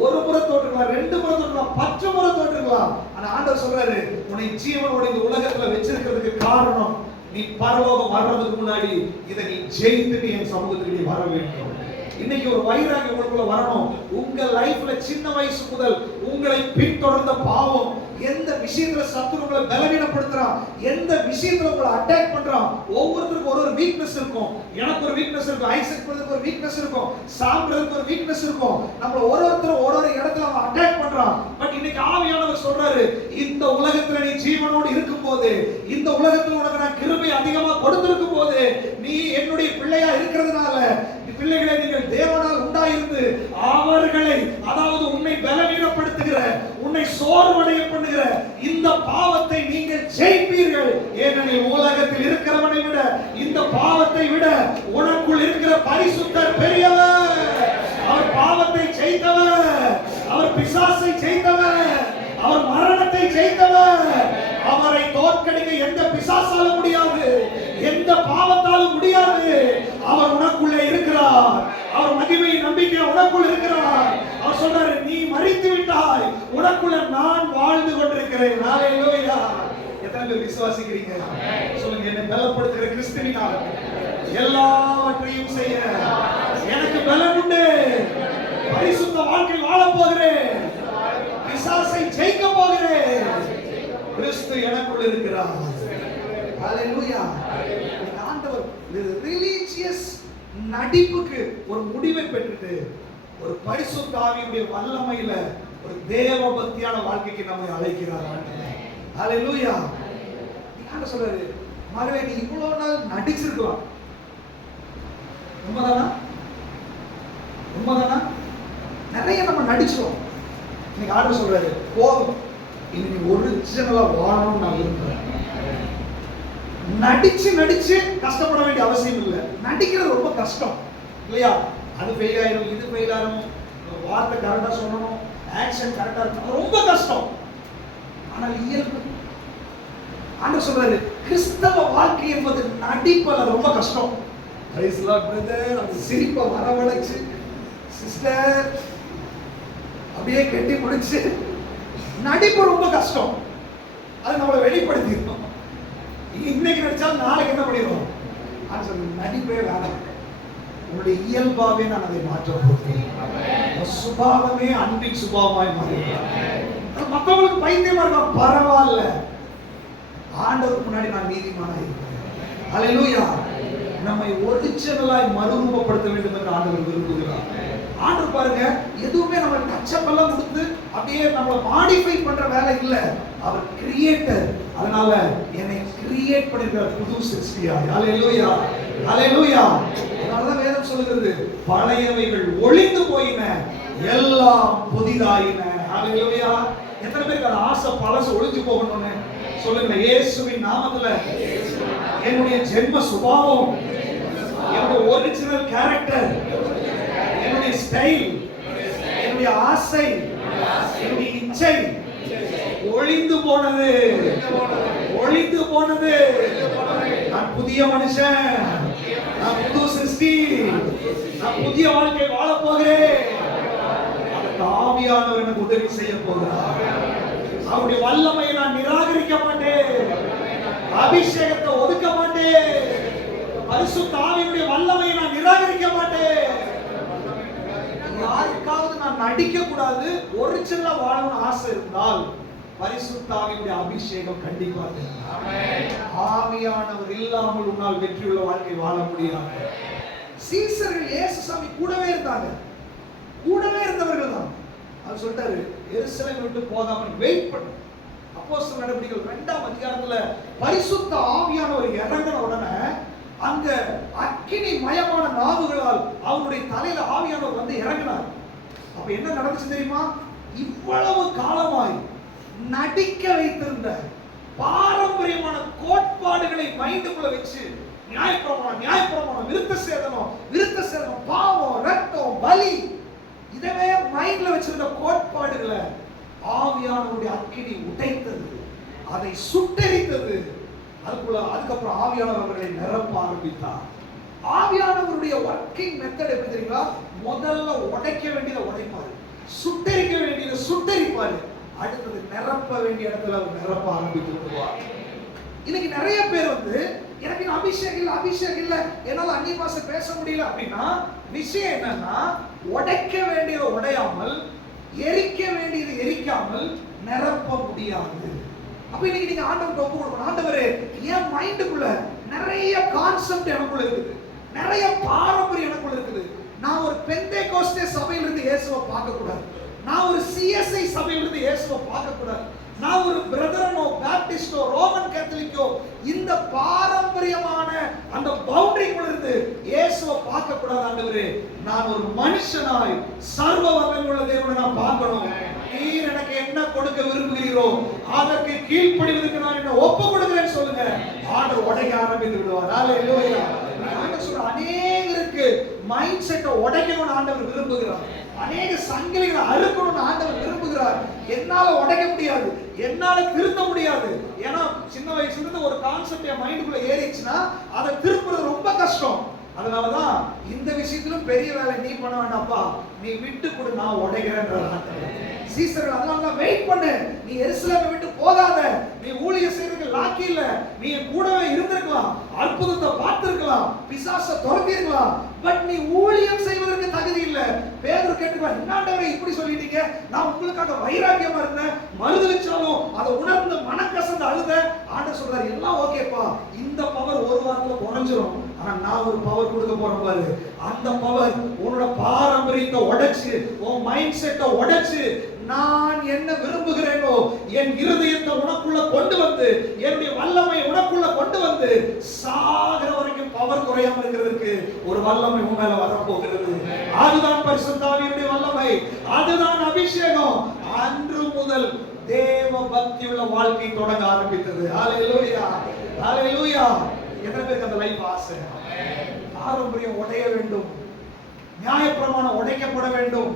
ஒரு முறை தோற்றுக்கலாம், 2 முறை தோற்றுக்கலாம், 10 முறை தோற்றுக்கலாம், ஆனா ஆண்டவர் சொல்றாரு, உன்னை ஜீவனோட இந்த உலகத்துல வச்சிருக்கிறதுக்கு காரணம், நீ பரலோகம் வர்றதுக்கு முன்னாடி இதை நீ ஜெயித்து நீ என் சமூகத்துக்கு நீ வர வேண்டும். இன்னைக்கு ஒரு வைராகியம் உங்களுக்குள்ள வரணும். உங்க லைஃப்ல சின்ன வயசு முதல் உங்களை பின்தொடர்ந்த பாவம், எந்த விஷயத்துல சத்துரு உங்களை பலவீனப்படுத்துறான், எந்த விஷயத்துல உங்களை அட்டாக் பண்றான், ஒவ்வொருத்தருக்கும் ஒரு வீக்னஸ் இருக்கும். எனக்கு ஒரு வீக்னஸ் இருக்கும், ஐசக் பிரதருக்கு ஒரு வீக்னஸ் இருக்கும், சாம் பிரதருக்கு ஒரு வீக்னஸ் இருக்கும். நம்ம ஒவ்வொருத்தரும் ஒரு இடத்துல அவன் அட்டாக் பண்றான். பட் இன்னைக்கு ஆவியானவர் சொல்றாரு, இந்த உலகத்துல நீ ஜீவனோடு இருக்கும்போது, இந்த உலகத்துல உனக்கு நான் கிருபை அதிகமா கொடுத்திருக்கும் போது, நீ என்னுடைய பிள்ளையா இருக்கிறதுனால, பிள்ளைகளை நீங்கள் தேவனால் உண்டாயிருந்து அவர்களை, அதாவது உன்னை பலவீனப்படுத்துகிற, உன்னை சோர்வடைய பண்ணுகிற இந்த பாவத்தை நீங்கள் ஜெயிப்பீர்கள். ஏனெனில் உலகத்தில் இருக்கிறவனை விட, இந்த பாவத்தை விட உனக்குள் இருக்கிற பரிசுத்தர் பெரியவர். அவர் பாவத்தை ஜெயித்தவர், அவர் பிசாசை ஜெயித்தவர், அவர் மரணத்தை ஜெயித்தவர். அவரை தோற்கடிக்க எந்த பிசாசாலும் முடியாது, எந்த பாவத்தாலும் முடியாது. அவர் உனக்குள்ளே இருக்கிறார், அவர் மகிமை நம்பிக்கை உனக்குள் இருக்கிறார். அவர் சொல்றாரு, நீ மரித்து விட்டாய், உனக்குள்ள நான் வாழ்ந்து கொண்டிருக்கிறேன். ஹalleluya. எத்தனை பேர் விசுவாசிக்கிறீங்க? சொல்லுங்க, என்னை பலப்படுத்துகிற கிறிஸ்துவினால் எல்லாவற்றையும் செய்ய எனக்கு பலன் உண்டு. பரிசுத்த வாழ்க்கை வாழ போகிறேன், பிசாசை ஜெயிக்க போகிறேன். கிறிஸ்து எனக்குள் இருக்கிறார். ஹalleluya. ஆண்டவர் ரிலிஜியஸ் நடிப்புக்கு ஒரு முடிவை பெற்றுட்டு ஒரு பரிசுத்த ஆவியுடைய வல்லமையில ஒரு தேவ பக்தியான வாழ்க்கைக்கு நம்மை அழைக்கிறார். ஹalleluya. ஆண்டவர் சொல்றாரு, மறுவே நீ இவ்வளவு நாள் நடிச்சிருக்கலாம், உண்மைதானா? உண்மைதானா? நிறைய நம்ம நடிச்சோம். இன்னைக்கு ஆண்டவர் சொல்றாரு, போதும், இனி நீ ஒரிஜினலா வாழணும்னு நான் விரும்புறேன். நடிச்சு நடிச்சு கஷ்டப்பட வேண்டிய அவசியம் இல்லை. நடிக்கிறது ரொம்ப கஷ்டம் இல்லையா? அது ஃபெயில் ஆயிடும், இது ஃபெயில் ஆயிடும், வார்த்தை கரெக்டா சொல்லணும், ஆக்ஷன் கரெக்டா இருக்கணும், ரொம்ப கஷ்டம். ஆனால் இயல்பு ஆண்டவர் சொல்றாரு, கிறிஸ்தவ வாழ்க்கை என்பது நடிப்பல்ல, ரொம்ப கஷ்டம். பிரைஸ் லார்ட் பிரதர், அந்த சிரிப்பை வரவழைச்சு சிஸ்டர் அப்படியே கெட்டி பிடிச்சு நடிப்பு ரொம்ப கஷ்டம். அது நம்மளை வெளிப்படுத்திருக்கோம். இன்னைக்கு நடிச்சாலும் நாளைக்கு என்ன பண்ணிடுவோம்? நடிப்பே வேணாம், உன்னுடைய இயல்பாவே நான் அதை மாற்ற போகிறேன். சுபாவமே அன்பின் சுபாவமாய் மாறிடுறேன். மற்றவங்களுக்கு பைத்தியமா இருக்க பரவாயில்ல, ஆண்டவருக்கு முன்னாடி நான் நீதிமானாய் இருக்கிறேன். ஹalleluya. நம்மை ஒரிஜினலாய் மறுரூபப்படுத்த வேண்டும் என்று ஆண்டவர் விரும்புகிறார். ஆண்டவர் பாருங்க, எதுவுமே நம்ம டச்சப் எல்லாம் கொடுத்து அப்படியே நம்மளை மாடிஃபை பண்ற வேலை இல்ல. அவர் கிரியேட்டர். அதனால என்னை கிரியேட் பண்ணிருக்கிற புது சிருஷ்டியா. ஹalleluya, ஹalleluya. அதனால அதனாலதான் வேதம் சொல்லுகிறது, பழையவைகள் ஒழிந்து போயின, எல்லாம் புதிதாயின. ஹalleluya. எத்தனை பேருக்கு அந்த ஆசை பழசு ஒழிஞ்சு போகணும்னு சொல்லுங்க. இயேசுவின் நாமத்துல என்னுடைய ஜென்ம சுபாவம், என்னுடைய ஒரிஜினல் கேரக்டர், என்னுடைய ஸ்டைல், என்னுடைய ஆசை, என்னுடைய இச்சை ஒழிந்து போனது, ஒழிந்து போனது. நான் புதிய மனுஷன், நான் புது சிருஷ்டி, நான் புதிய வாழ்க்கை வாழ போகிறேன். அதற்கு ஆவியானவர் எனக்கு உதவி செய்ய போகிறார். அவருடைய வல்லமையை நான் நிராகரிக்க மாட்டேன், அபிஷேகத்தை ஒதுக்க மாட்டேன், பரிசுத்த ஆவியுடைய வல்லமையை நான் நிராகரிக்க மாட்டேன். யாருக்காவது நான் நடிக்க கூடாது, ஒரிஜினலா வாழணும்னு ஆசை இருந்தால் பரிசுத்த ஆவியுடைய அபிஷேகம் கண்டிப்பா தேவை. ஆவியானவர் இல்லாமல் உன்னால் வெற்றியுள்ள வாழ்க்கை வாழ முடியாது. சீசர்கள் இயேசு சாமி கூடவே இருந்தாங்க, கூடவே இருந்தவர்கள் தான். அவர் சொல்லிட்டாரு, எருசலேம் விட்டு போகாமல் வெயிட் பண்ணு. அப்போஸ்தலர் நடவடிக்கைகள் 2ஆம் அதிகாரத்துல பரிசுத்த ஆவியானவர் இறங்கின உடனே அங்க அக்கினி மயமான நாவுகளால் அவருடைய தலையில ஆவியானவர் வந்து இறங்கினார். அப்ப என்ன நடந்துச்சு தெரியுமா? இவ்வளவு காலமாய் நடிக்க வைத்திருந்த பாரம்பரியமான கோட்பாடுகளை மைண்டுக்குள்ள வச்சு நியாயப்பிரமாணம், விருத்த சேதனம், பாவம், ரத்தம், பலி, இதவே மைண்ட்ல வச்சிருந்த கோட்பாடுகளை ஆவியானவருடைய அக்கினி உடைத்தது, அதை சுட்டெரித்தது. அதுக்கப்புறம் ஆவியானவர் அவர்களை நிரப்ப ஆரம்பித்தார். ஆவியானவருடைய ஒர்க்கிங் மெத்தட் எப்படி தெரியுங்களா? முதல்ல உடைக்க வேண்டியதை உடைப்பாரு, சுட்டெரிக்க வேண்டியதை சுட்டெரிப்பாரு, அடுத்தது நிரப்ப வேண்டிய இடத்துல அவர் நிரப்ப ஆரம்பித்து விடுவார். இன்னைக்கு நிறைய பேர் வந்து எனக்கு அபிஷேகம் இல்ல என்னால அந்நிய பாஷை பேச முடியல அப்படின்னா விஷயம் என்னன்னா, உடைக்க வேண்டியதை உடையாமல், எரிக்க வேண்டியது எரிக்காமல் நிரப்ப முடியாது. அப்ப இன்னைக்கு நீங்க ஆண்டவருக்கு ஒப்பு கொடுக்கணும். ஆண்டவரே, என் மைண்டுக்குள்ள நிறைய கான்செப்ட் எனக்குள்ள இருக்குது, நிறைய பாரம்பரியம் எனக்குள்ள இருக்குது. நான் ஒரு பெந்தேகோஸ்தே சபையிலிருந்து இயேசுவை பார்க்க கூடாது, நான் ஒரு சிஎஸ்ஐ சபையிலிருந்து இயேசுவை பார்க்க கூடாது, நான் ஒரு பிரதரனோ பேப்டிஸ்டோ ரோமன் கேத்தலிக்கோ இந்த பாரம்பரியமான அந்த பவுண்டரிக்குள்ள இருந்து இயேசுவை பார்க்க கூடாது. ஆண்டவரே, நான் ஒரு மனுஷனாய் சர்வ வல்லமையுள்ள தேவனை நான் பார்க்கணும். நீர் எனக்கு என்ன கொடுக்க விரும்புகிறீரோ அதற்கு கீழ்ப்படிவதற்கு நான் என்ன ஒப்பு கொடுக்கிறேன்னு சொல்லுங்க. ஆண்டவர் உடைக்க ஆரம்பித்து விடுவார். ஹalleluya. ஆண்டவர் சொல்ற அநேகருக்கு மைண்ட் செட்டை உடைக்கணும்னு ஆண்டவர் விரும்புகிறார். அநேக சங்கிலிகளை அறுக்கணும்னு ஆண்டவர் விரும்புகிறார். என்னால உடைக்க முடியாது, என்னால திருத்த முடியாது. ஏன்னா சின்ன வயசுல இருந்து ஒரு கான்செப்ட் என் மைண்டுக்குள்ள ஏறிச்சுன்னா அதை திருப்புறது ரொம்ப கஷ்டம். அதனாலதான் இந்த விஷயத்திலும் பெரிய வேலை நீ பண்ண வேண்டாம்ப்பா, நீ விட்டு கொடு, நான் உடைக்கிறேன். சீசர்கள் அதனால வெயிட் பண்ணு, நீ எருசலேமை விட்டு போகாத, நீ ஊழியம் செய்யறதுக்கு லாக்கி இல்ல, நீ கூடவே இருந்திருக்கலாம், அற்புதத்தை பார்த்திருக்கலாம், பிசாசை துரத்திருக்கலாம், பட் நீ ஊழியம் செய்வதற்கு தகுதி இல்ல. பேதுரு கேட்டுக்கலாம், என்னாண்டவரே இப்படி சொல்லிட்டீங்க, நான் உங்களுக்காக வைராக்கியமா இருந்தேன், மறுதலிச்சாலும் அதை உணர்ந்து மனக்கசந்து அழுத. ஆண்டவர் சொல்றாரு, எல்லாம் ஓகேப்பா, இந்த பவர் ஒரு வாரத்துல குறைஞ்சிரும், ஆனா நான் ஒரு பவர் கொடுக்க போறேன் பாரு. அந்த பவர் உன்னோட பாரம்பரியத்தை உடைச்சு, உன் மைண்ட் செட்டை உடைச்சு, நான் என்ன விரும்புகிறேனோ என் இருதயத்தை உனக்குள்ள கொண்டு வந்து, என்னுடைய வல்லமை உனக்குள்ள கொண்டு வந்து, சாகிற வரைக்கும் பவர் குறையாம இருக்கிறதுக்கு ஒரு வல்லமை உன் மேல வரப்போகிறது. அதுதான் பரிசுத்த ஆவியுடைய வல்லமை, அதுதான் அபிஷேகம். அன்று முதல் தேவ பக்தியுள்ள வாழ்க்கை தொடங்க ஆரம்பித்தது. ஹalleluya, ஹalleluya. எத்தனை பேருக்கு அந்த லைஃப் ஆசை? பாரம்பரியம் உடைய வேண்டும், நியாயப்பிரமாணம் உடைக்கப்பட வேண்டும்.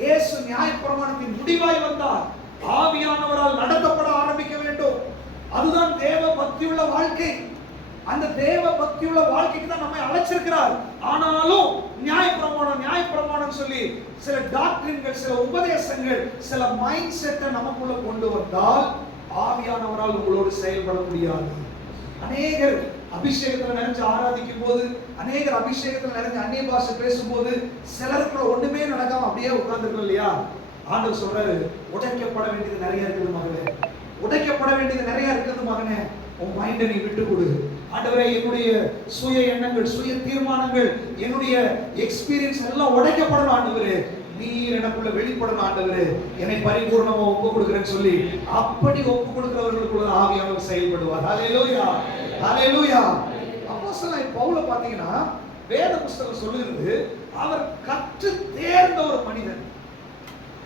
இயேசு நியாயப்பிரமாணத்தின் முடிவாய் வந்தார், ஆவியானவரால் நடத்தப்பட ஆரம்பிக்க வேண்டும். அதுதான் தேவ பக்தியுள்ள வாழ்க்கை. அந்த தேவ பக்தியுள்ள வாழ்க்கைக்கு தான் நம்மை அழைச்சிருக்கிறார். ஆனாலும் நியாயப்பிரமாணம் சொல்லி சில டாக்டரின்கள், சில உபதேசங்கள், சில மைண்ட் செட்டை நமக்குள்ள கொண்டு வந்தால் ஆவியானவரால் உங்களோடு செயல்பட முடியாது. அநேகர் அபிஷேகத்துல நிறைஞ்சு ஆராதிக்கும் போது, அநேகர் அபிஷேகத்துல நிறைஞ்சு அந்நிய பாஷை பேசும்போது சிலருக்குள்ள ஒண்ணுமே நடக்காம அப்படியே உட்கார்ந்துருக்கோம் இல்லையா? ஆண்டவர் சொல்றாரு, உடைக்கப்பட வேண்டியது நிறைய இருக்குது மகனே, உடைக்கப்பட வேண்டியது நிறைய இருக்குது மகனே. உன் மைண்டை நீ விட்டு கொடு. ஆண்டவரே, என்னுடைய சுய எண்ணங்கள், சுய தீர்மானங்கள், என்னுடைய எக்ஸ்பீரியன்ஸ் எல்லாம் உடைக்கப்படணும் ஆண்டவரே. நீர் எனக்குள்ள வெளிப்படணும் ஆண்டவரே, என்னை பரிபூர்ணமா ஒப்பு கொடுக்கிறேன்னு சொல்லி அப்படி ஒப்பு கொடுக்கிறவர்களுக்குள்ள ஆவியானவர் செயல்படுவார். ஹalleluya, ஹalleluya. அப்போஸ்தலன் பவுல பாத்தீங்கன்னா வேத புஸ்தகம் சொல்லுகிறது அவர் கற்று தேர்ந்த ஒரு மனிதன்.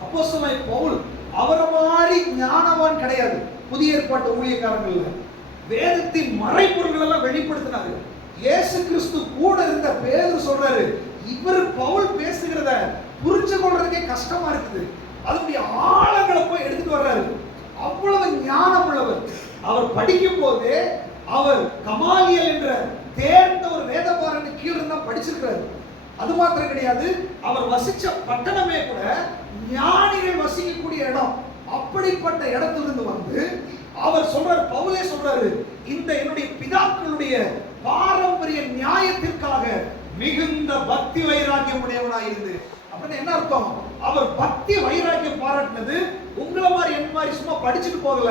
அப்போஸ்தலனாகிய பவுல் அவரை மாதிரி ஞானவான் கிடையாது. புதிய ஏற்பாட்டு ஊழியக்காரங்கள்ல வேதத்தின் மறைபொருள்கள் எல்லாம் வெளிப்படுத்தினாரு. இயேசு கிறிஸ்து கூட இருந்த பேதுரு சொல்றாரு, இவர் பவுல் பேசுகிறத புரிஞ்சு கொள்றதுக்கே கஷ்டமா இருக்குது, அதனுடைய ஆழங்களை போய் எடுத்துட்டு வர்றாரு. அவ்வளவு ஞானம் உள்ளவர். அவர் படிக்கும் போதே அவர் கமாலியல் என்ற தேர்ந்த ஒரு வேதபாரனுக்கு கீழே தான் படிச்சிருக்கிறாரு. அது மாத்திரம் கிடையாது, அவர் வசிச்ச பட்டணமே கூட ஞானிகள் வசிக்கக்கூடிய இடம். அப்படிப்பட்ட இடத்திலிருந்து வந்து அவர் சொல்றாரு, பவுலே சொல்றாரு, இந்த என்னுடைய பிதாக்களுடைய பாரம்பரிய நியாயத்திற்காக மிகுந்த பக்தி வைராக்கியம் உடையவனாக இருந்து. அப்படின்னு என்ன அர்த்தம்? அவர் பக்தி வைராக்கியம் பாராட்டினது உங்களை மாதிரி என்ன மாதிரி சும்மா படிச்சுட்டு போகல.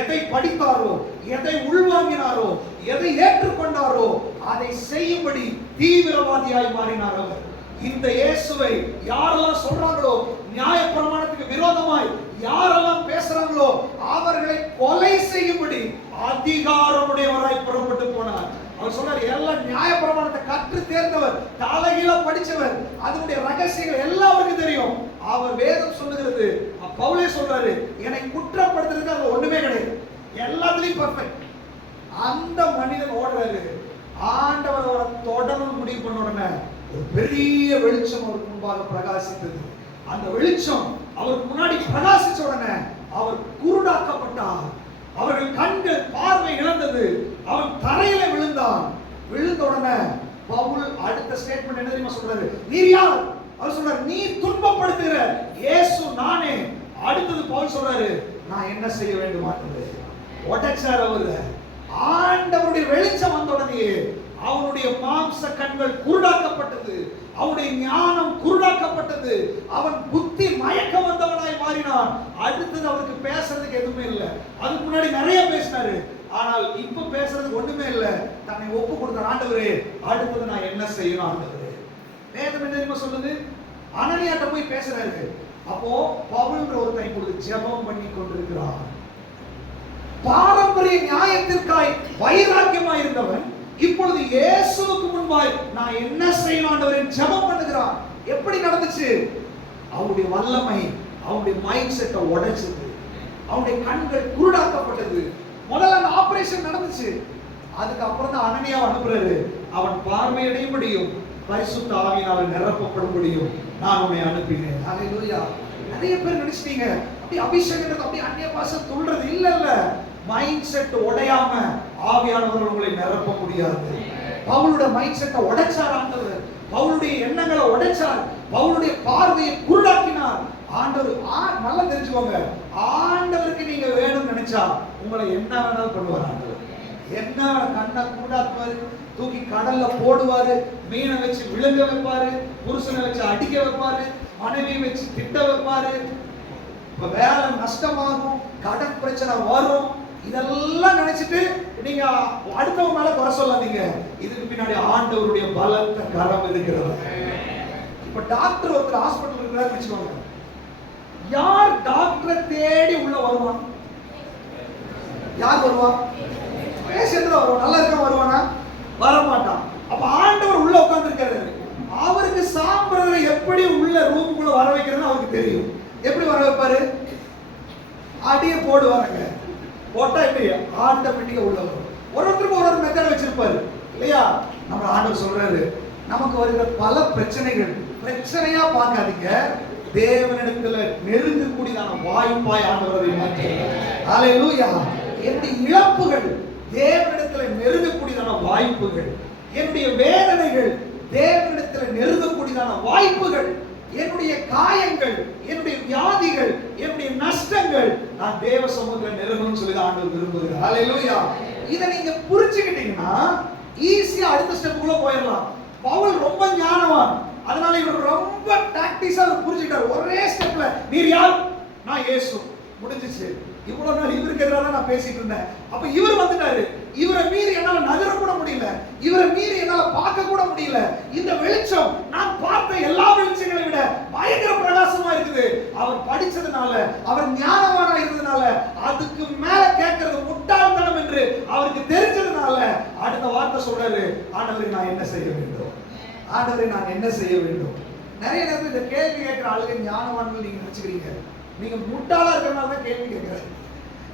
எதை படித்தாரோ, எதை உள்வாங்கினாரோ, எதை ஏற்றுக்கொண்டாரோ அதை செய்யும்படி தீவிரவாதியாய் மாறினார் அவர். இந்த இயேசுவை யாரெல்லாம் சொல்றாங்களோ, நியாய பிரமாணத்துக்கு விரோதமாய் யாரெல்லாம் பேசுறாங்களோ அவர்களை கொலை செய்யும்படி அதிகாரமுடையவராய் புறப்பட்டு போனார். அவர் சொன்னார், எல்லாம் நியாய பிரமாணத்தை கற்று தேர்ந்தவர், தலைகீழ படிச்சவர், அதனுடைய ரகசியங்கள் எல்லாம் அவருக்கு தெரியும். அவர் வேதம் சொல்லுகிறது, பவுலே சொல்றாரு, என்னை குற்றப்படுத்துறதுக்கு அது ஒண்ணுமே கிடையாது, எல்லாத்துலயும் பர்ஃபெக்ட். அந்த மனிதன் ஓடுறாரு. ஆண்டவர் அவரை தொடர்ந்து முடிவு பண்ண உடனே ஒரு பெரிய வெளிச்சம் அவருக்கு முன்பாக பிரகாசித்தது. அந்த வெளிச்சம் அவருக்கு முன்னாடி பிரகாசிச்ச உடனே அவர் குருடாக்கப்பட்டார். அவர்கள் கண்கள் பார்வை இழந்தது. அவன் தரையில விழுந்தான். விழுந்த உடனே பவுல் அடுத்த ஸ்டேட்மெண்ட் என்ன தெரியுமா சொல்றாரு? நீர் யார்? அவர் சொல்றாரு, நீ துன்பப்படுத்துகிற இயேசு நானே. அடுத்தது பவுல் சொல்றாரு, நான் என்ன செய்ய வேண்டும்? உடைச்சார் அவரு. ஆண்டவருடைய வெளிச்சம் வந்த உடனே அவனுடைய மாம்ச கண்கள் குருடாக்கப்பட்டது, அவனுடைய ஞானம் குருடாக்கப்பட்டது, அவன் புத்தி மயக்கம் வந்தவனாய் மாறினான். அடுத்தது அவருக்கு பேசுறதுக்கு எதுவுமே இல்லை. அதுக்கு முன்னாடி நிறைய பேசினாரு, ஆனால் இப்ப பேசுறதுக்கு ஒண்ணுமே இல்லை. தன்னை ஒப்பு கொடுத்த ஆண்டவரே, அடுத்தது நான் என்ன செய்யணும் ஆண்டவரே? வேதம் என்ன தெரியுமா சொல்லுது? அனனியாட்ட போய் பேசுறாரு. அப்போ பவுல்ன்ற ஒருத்தன் இப்பொழுது ஜெபம் பண்ணி கொண்டிருக்கிறான். பாரம்பரிய நியாயத்திற்காய் வைராக்கியமாய் இருந்தவன் இப்பொழுது இயேசுவுக்கு முன்பாய் நான் என்ன செய்யணும் ஆண்டவரே ஜெபம் பண்ணுகிறான். எப்படி நடந்துச்சு? அவருடைய வல்லமை அவருடைய மைண்ட் செட்டை உடைச்சது. அவருடைய கண்கள் குருடாக்கப்பட்டது. முதல்ல அந்த ஆபரேஷன் நடந்துச்சு. அதுக்கு அப்புறம் தான் அனனியாவை அனுப்புறாரு. அவன் பார்வையடையும்படியும் பரிசுத்த ஆவியினால நிரப்பப்படும்படியும் நான் உன்னை அனுப்பினேன். ஹல்லேலூயா. நிறைய பேர் நினைச்சிட்டீங்க அப்படி அபிஷேகம் அப்படி அந்நிய பாஷை சொல்றது இல்ல. மைண்ட் செட் உடையாம ஆவியானவர் உங்களை நிரப்ப முடியாது. பவுலுடைய மைண்ட் செட்டை உடைச்சார் ஆண்டவர். பவுலுடைய எண்ணங்களை உடைச்சார். பவுலுடைய பார்வையை குருடாக்கினார் ஆண்டவர். நல்லா தெரிஞ்சுக்கோங்க, ஆண்டவருக்கு நீங்க வேணும்னு நினைச்சா உங்களை என்ன வேணாலும் பண்ணுவார் ஆண்டவர். என்ன கண்ணை குருடாக்குவாரு, தூக்கி கடல்ல போடுவாரு, மீனை வச்சு விழுங்க வைப்பாரு, புருஷனை வச்சு அடிக்க வைப்பாரு, மனைவியை வச்சு திட்ட வைப்பாரு, வேலை நஷ்டமாகும், கடன் பிரச்சனை வரும். இதெல்லாம் நினைச்சிட்டு நீங்க அடுத்தவங்க மேல குறை சொல்லாதீங்க. இதுக்கு பின்னாடி ஆண்டவருடைய பலத்த கரம் இருக்கிறது. இப்ப டாக்டர் ஒருத்தர் ஹாஸ்பிட்டல் இருக்கிறாரு வச்சுக்கோங்க. யார் டாக்டரை தேடி உள்ள வருவான்? யார் வருவா? பேஷண்ட் தான் வருவான். நல்லா இருக்க வருவானா? வரமாட்டான். அப்ப ஆண்டவர் உள்ள உட்கார்ந்து இருக்காரு. அவருக்கு சாப்பிடுறத எப்படி உள்ள ரூமுக்குள்ள வர வைக்கிறதுன்னு அவருக்கு தெரியும். எப்படி வர வைப்பாரு? அடிய போடுவாருங்க. போட்டா எப்படி ஆட்டோமேட்டிக்கா உள்ள வரும். ஒருத்தருக்கு ஒரு மெத்தட் வச்சிருப்பாரு இல்லையா? நம்ம ஆண்டவர் சொல்றாரு, நமக்கு வருகிற பல பிரச்சனைகள் பிரச்சனையா பார்க்காதீங்க, தேவனிடத்துல நெருங்கக்கூடியதான வாய்ப்பாய் ஆண்டவரை மாற்றுகிறார். ஹல்லேலூயா. என்னுடைய இழப்புகள் தேவனிடத்துல நெருங்கக்கூடியதான வாய்ப்புகள், என்னுடைய வேதனைகள் தேவனிடத்துல நெருங்கக்கூடியதான வாய்ப்புகள், என்னுடைய காயங்கள், என்னுடைய வியாதிகள், என்னுடைய நஷ்டங்கள் நான் தேவ சமூகத்துல நெருங்கணும்னு சொல்லி ஆண்டவர் விரும்புகிறார். ஹல்லேலூயா. இதை நீங்க புரிஞ்சுக்கிட்டீங்கன்னா ஈஸியா அடுத்த ஸ்டெப்புக்குள்ள போயிடலாம். பவுல் ரொம்ப ஞானவான். அதனால இவர் ரொம்ப டாக்டிஸா புரிஞ்சுக்கிட்டார். ஒரே ஸ்டெப்ல நீர் யார்? நான் இயேசு. முடிஞ்சிச்சு. இவ்வளவு நாள் இவருக்கு எதிராக நான் பேசிட்டு இருந்தேன். அப்ப இவர் வந்துட்டாரு. இவரை மீறி என்னால நகர கூட முடியல, இவரை மீறி என்னால பார்க்க கூட முடியல. இந்த வெளிச்சம் நான் பார்த்த எல்லா வெளிச்சங்களை விட பயங்கர பிரகாசமா இருக்குது. அவர் படிச்சதுனால, அவர் ஞானவானா இருந்ததுனால, அதுக்கு மேல கேட்கறது முட்டாள்தனம் என்று அவருக்கு தெரிஞ்சதுனால அடுத்த வார்த்தை சொல்றாரு, ஆண்டவரே நான் என்ன செய்ய வேண்டும்? ஆண்டவரை நான் என்ன செய்ய வேண்டும்? நிறைய நேரத்தில் இந்த கேள்வி கேட்கிற ஆளுங்க ஞானவான்கள் நீங்க நினைச்சுக்கிறீங்க. நீங்க முட்டாளா இருக்கிறனால தான் கேள்வி கேட்கிற.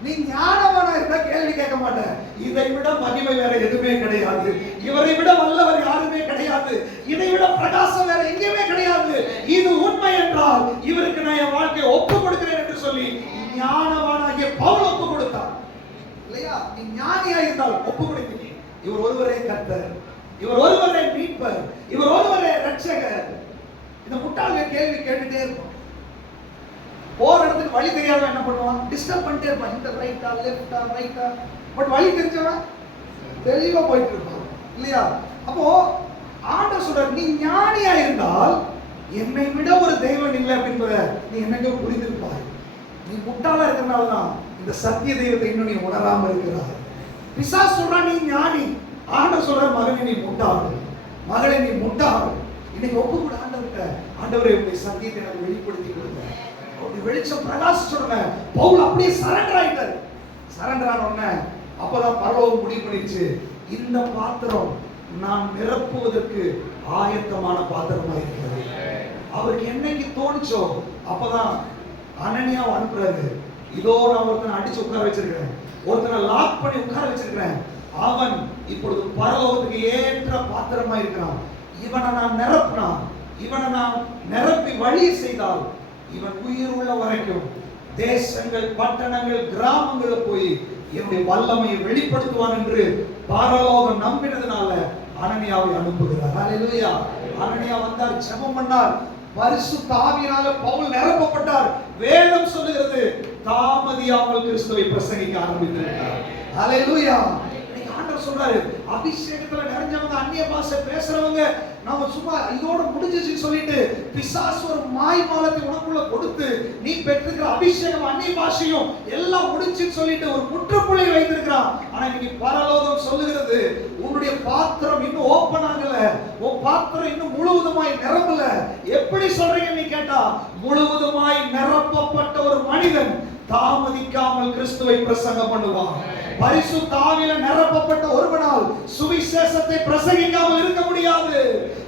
நீ ஞானவானா இருந்தா கேள்வி கேட்க மாட்டேன். இதை விட மகிமை வேற எதுவுமே கிடையாது. இவரை விட வல்லவர் யாருமே கிடையாது. இதை விட பிரகாசம் வேற எங்கேயுமே கிடையாது. இது உண்மை என்றால் இவருக்கு நான் என் வாழ்க்கையை ஒப்பு கொடுக்கிறேன் என்று சொல்லி ஞானவானாகிய பவுல் ஒப்பு கொடுத்தார். இல்லையா? நீ ஞானியா இருந்தால் ஒப்பு கொடுத்தீங்க. இவர் ஒருவரே கர்த்தர், இவர் ஒருவரே மீட்பர், இவர் ஒருவரே ரட்சகர். இந்த முட்டாள்கள் கேள்வி கேட்டுட்டே இருக்கும். போற இடத்துக்கு வழி தெரியாதவன் என்ன பண்ணுவான்? டிஸ்டர்ப் பண்ணிட்டே இருப்பான். இந்த ரைட்டா லெஃப்டா ரைட்டா. பட் வழி தெரிஞ்சவன் தெளிவா போயிட்டு இருப்பான். இல்லையா? அப்போ ஆண்டவர் சொல்றார், நீ ஞானியா இருந்தால் என்னை விட ஒரு தெய்வம் இல்லை அப்படின்றத நீ என்னங்க புரிந்திருப்பாய். நீ முட்டாளா இருக்கிறனால தான் இந்த சத்திய தெய்வத்தை இன்னும் நீ உணராம இருக்கிறாய். பிசாசு சொல்றான் நீ ஞானி, ஆண்டவர் சொல்றார் மகனே நீ முட்டாள், மகளே நீ முட்டாள். இன்னைக்கு ஒப்பு கூட ஆண்டவர்கிட்ட, ஆண்டவரே உங்களுடைய சத்தியத்தை எனக்கு வெளிப்படுத்தி கொடுங்க. அப்படி வெளிச்சம் பிரகாசிச்சோட பவுல் அப்படியே சரண்டர் ஆயிட்டார். சரண்டர் ஆன உடனே அப்பதான் பரலோகம் முடிவு பண்ணிடுச்சு, இந்த பாத்திரம் நான் நிரப்புவதற்கு ஆயத்தமான பாத்திரமா இருக்கிறது. அவருக்கு என்னைக்கு தோணுச்சோ அப்பதான் அனனியாவை அனுப்புறாரு. இதோ நான் ஒருத்தனை அடிச்சு உட்கார வச்சிருக்கிறேன், ஒருத்தனை லாக் பண்ணி உட்கார வச்சிருக்கிறேன், அவன் இப்பொழுது பரலோகத்துக்கு ஏற்ற பாத்திரமா இருக்கிறான். இவனை நான் நிரப்பினா, இவனை நான் நிரப்பி வழி செய்தால் இவன் உயிர் உள்ள வரைக்கும் தேசங்கள், பட்டணங்கள், கிராமங்கள்ல போய் என்னுடைய வல்லமையை வெளிப்படுத்துவான் என்று பரலோகம் நம்பினதுனால அனனியாவை அனுப்புகிறார். ஹல்லேலூயா. அனனியா வந்தார், ஜெபம் பண்ணார், பரிசுத்த ஆவியினால பவுல் நிரப்பப்பட்டார். வேதம் சொல்லுகிறது தாமதியாமல் கிறிஸ்துவை பிரசங்கிக்க ஆரம்பித்தார். ஹல்லேலூயா. ஆண்டவர் சொல்றாரு, அபிஷேகத்துல நிறைஞ்சவங்க, அந்நிய பாஷை பேசுறவங்க நாம சும்மா இதோட முடிஞ்சிச்சு சொல்லிட்டு பிசாசு ஒரு மாய்மாலத்தை உனக்குள்ள கொடுத்து நீ பெற்றிருக்கிற அபிஷேகம், அந்நிய பாஷையும் எல்லாம் முடிஞ்சுன்னு சொல்லிட்டு ஒரு முற்றுப்புள்ளி வைத்திருக்கிறான். ஆனா இன்னைக்கு பரலோகம் சொல்லுகிறது, உன்னுடைய பாத்திரம் இன்னும் ஓபன் ஆகல, உன் பாத்திரம் இன்னும் முழுவதுமாய் நிரம்பல. எப்படி சொல்றீங்கன்னு நீ கேட்டா, முழுவதுமாய் நிரப்பப்பட்ட ஒரு மனிதன் தாமதிக்காமல் கிறிஸ்துவை பிரசங்கம் பண்ணுவான். பரிசுத்த ஆவியில நிரப்பப்பட்ட ஒருவனால் சுவிசேஷத்தை பிரசங்கிக்காமல் இருக்க முடியாது.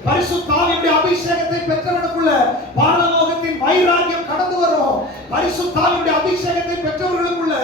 பரிசுத்த ஆவியுடைய அபிஷேகத்தை பெற்றவனுக்குள்ள பரலோகத்தின் வைராக்கியம் கடந்து வரும். பரிசுத்த ஆவியுடைய அபிஷேகத்தை பெற்றவர்களுக்குள்ள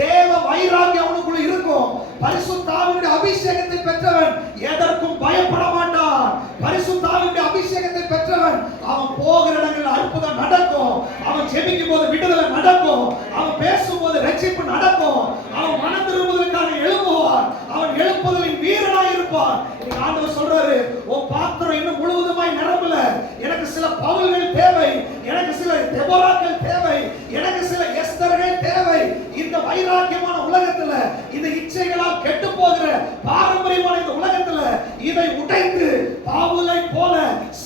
தேவ வைராக்கியம் அவனுக்குள்ள இருக்கும். பரிசுத்த ஆவியுடைய அபிஷேகத்தை பெற்றவன் எதற்கும் பயப்பட மாட்டான். பரிசுத்த ஆவியுடைய அபிஷேகத்தை பெற்றவன் அவன் போகிற இடங்களில் அற்புதம் நடக்கும், அவன் ஜெபிக்கும் போது விடுதலை நடக்கும், அவன் பேசும்போது ரட்சிப்பு நடக்கும், அவன் மனம் திரும்புவதற்காக எழும்புவான், அவன் எழுப்புதலின் வீரனாய் இருப்பான். ஆண்டவர் சொல்றாரு, உன் பாத்திரம் இன்னும் முழுவதுமாய் நிரம்பல. எனக்கு சில பவுல்கள் தேவை, எனக்கு சில தெபோராக்கள் தேவை, எனக்கு சில எஸ்தர்கள் தேவை. இந்த வைராக்கியமான உலகத்துல, இந்த இச்சைகளால் கெட்டு போகிற பாரம்பரியமான இந்த உலகத்துல இதை உடைத்து பவுலை போல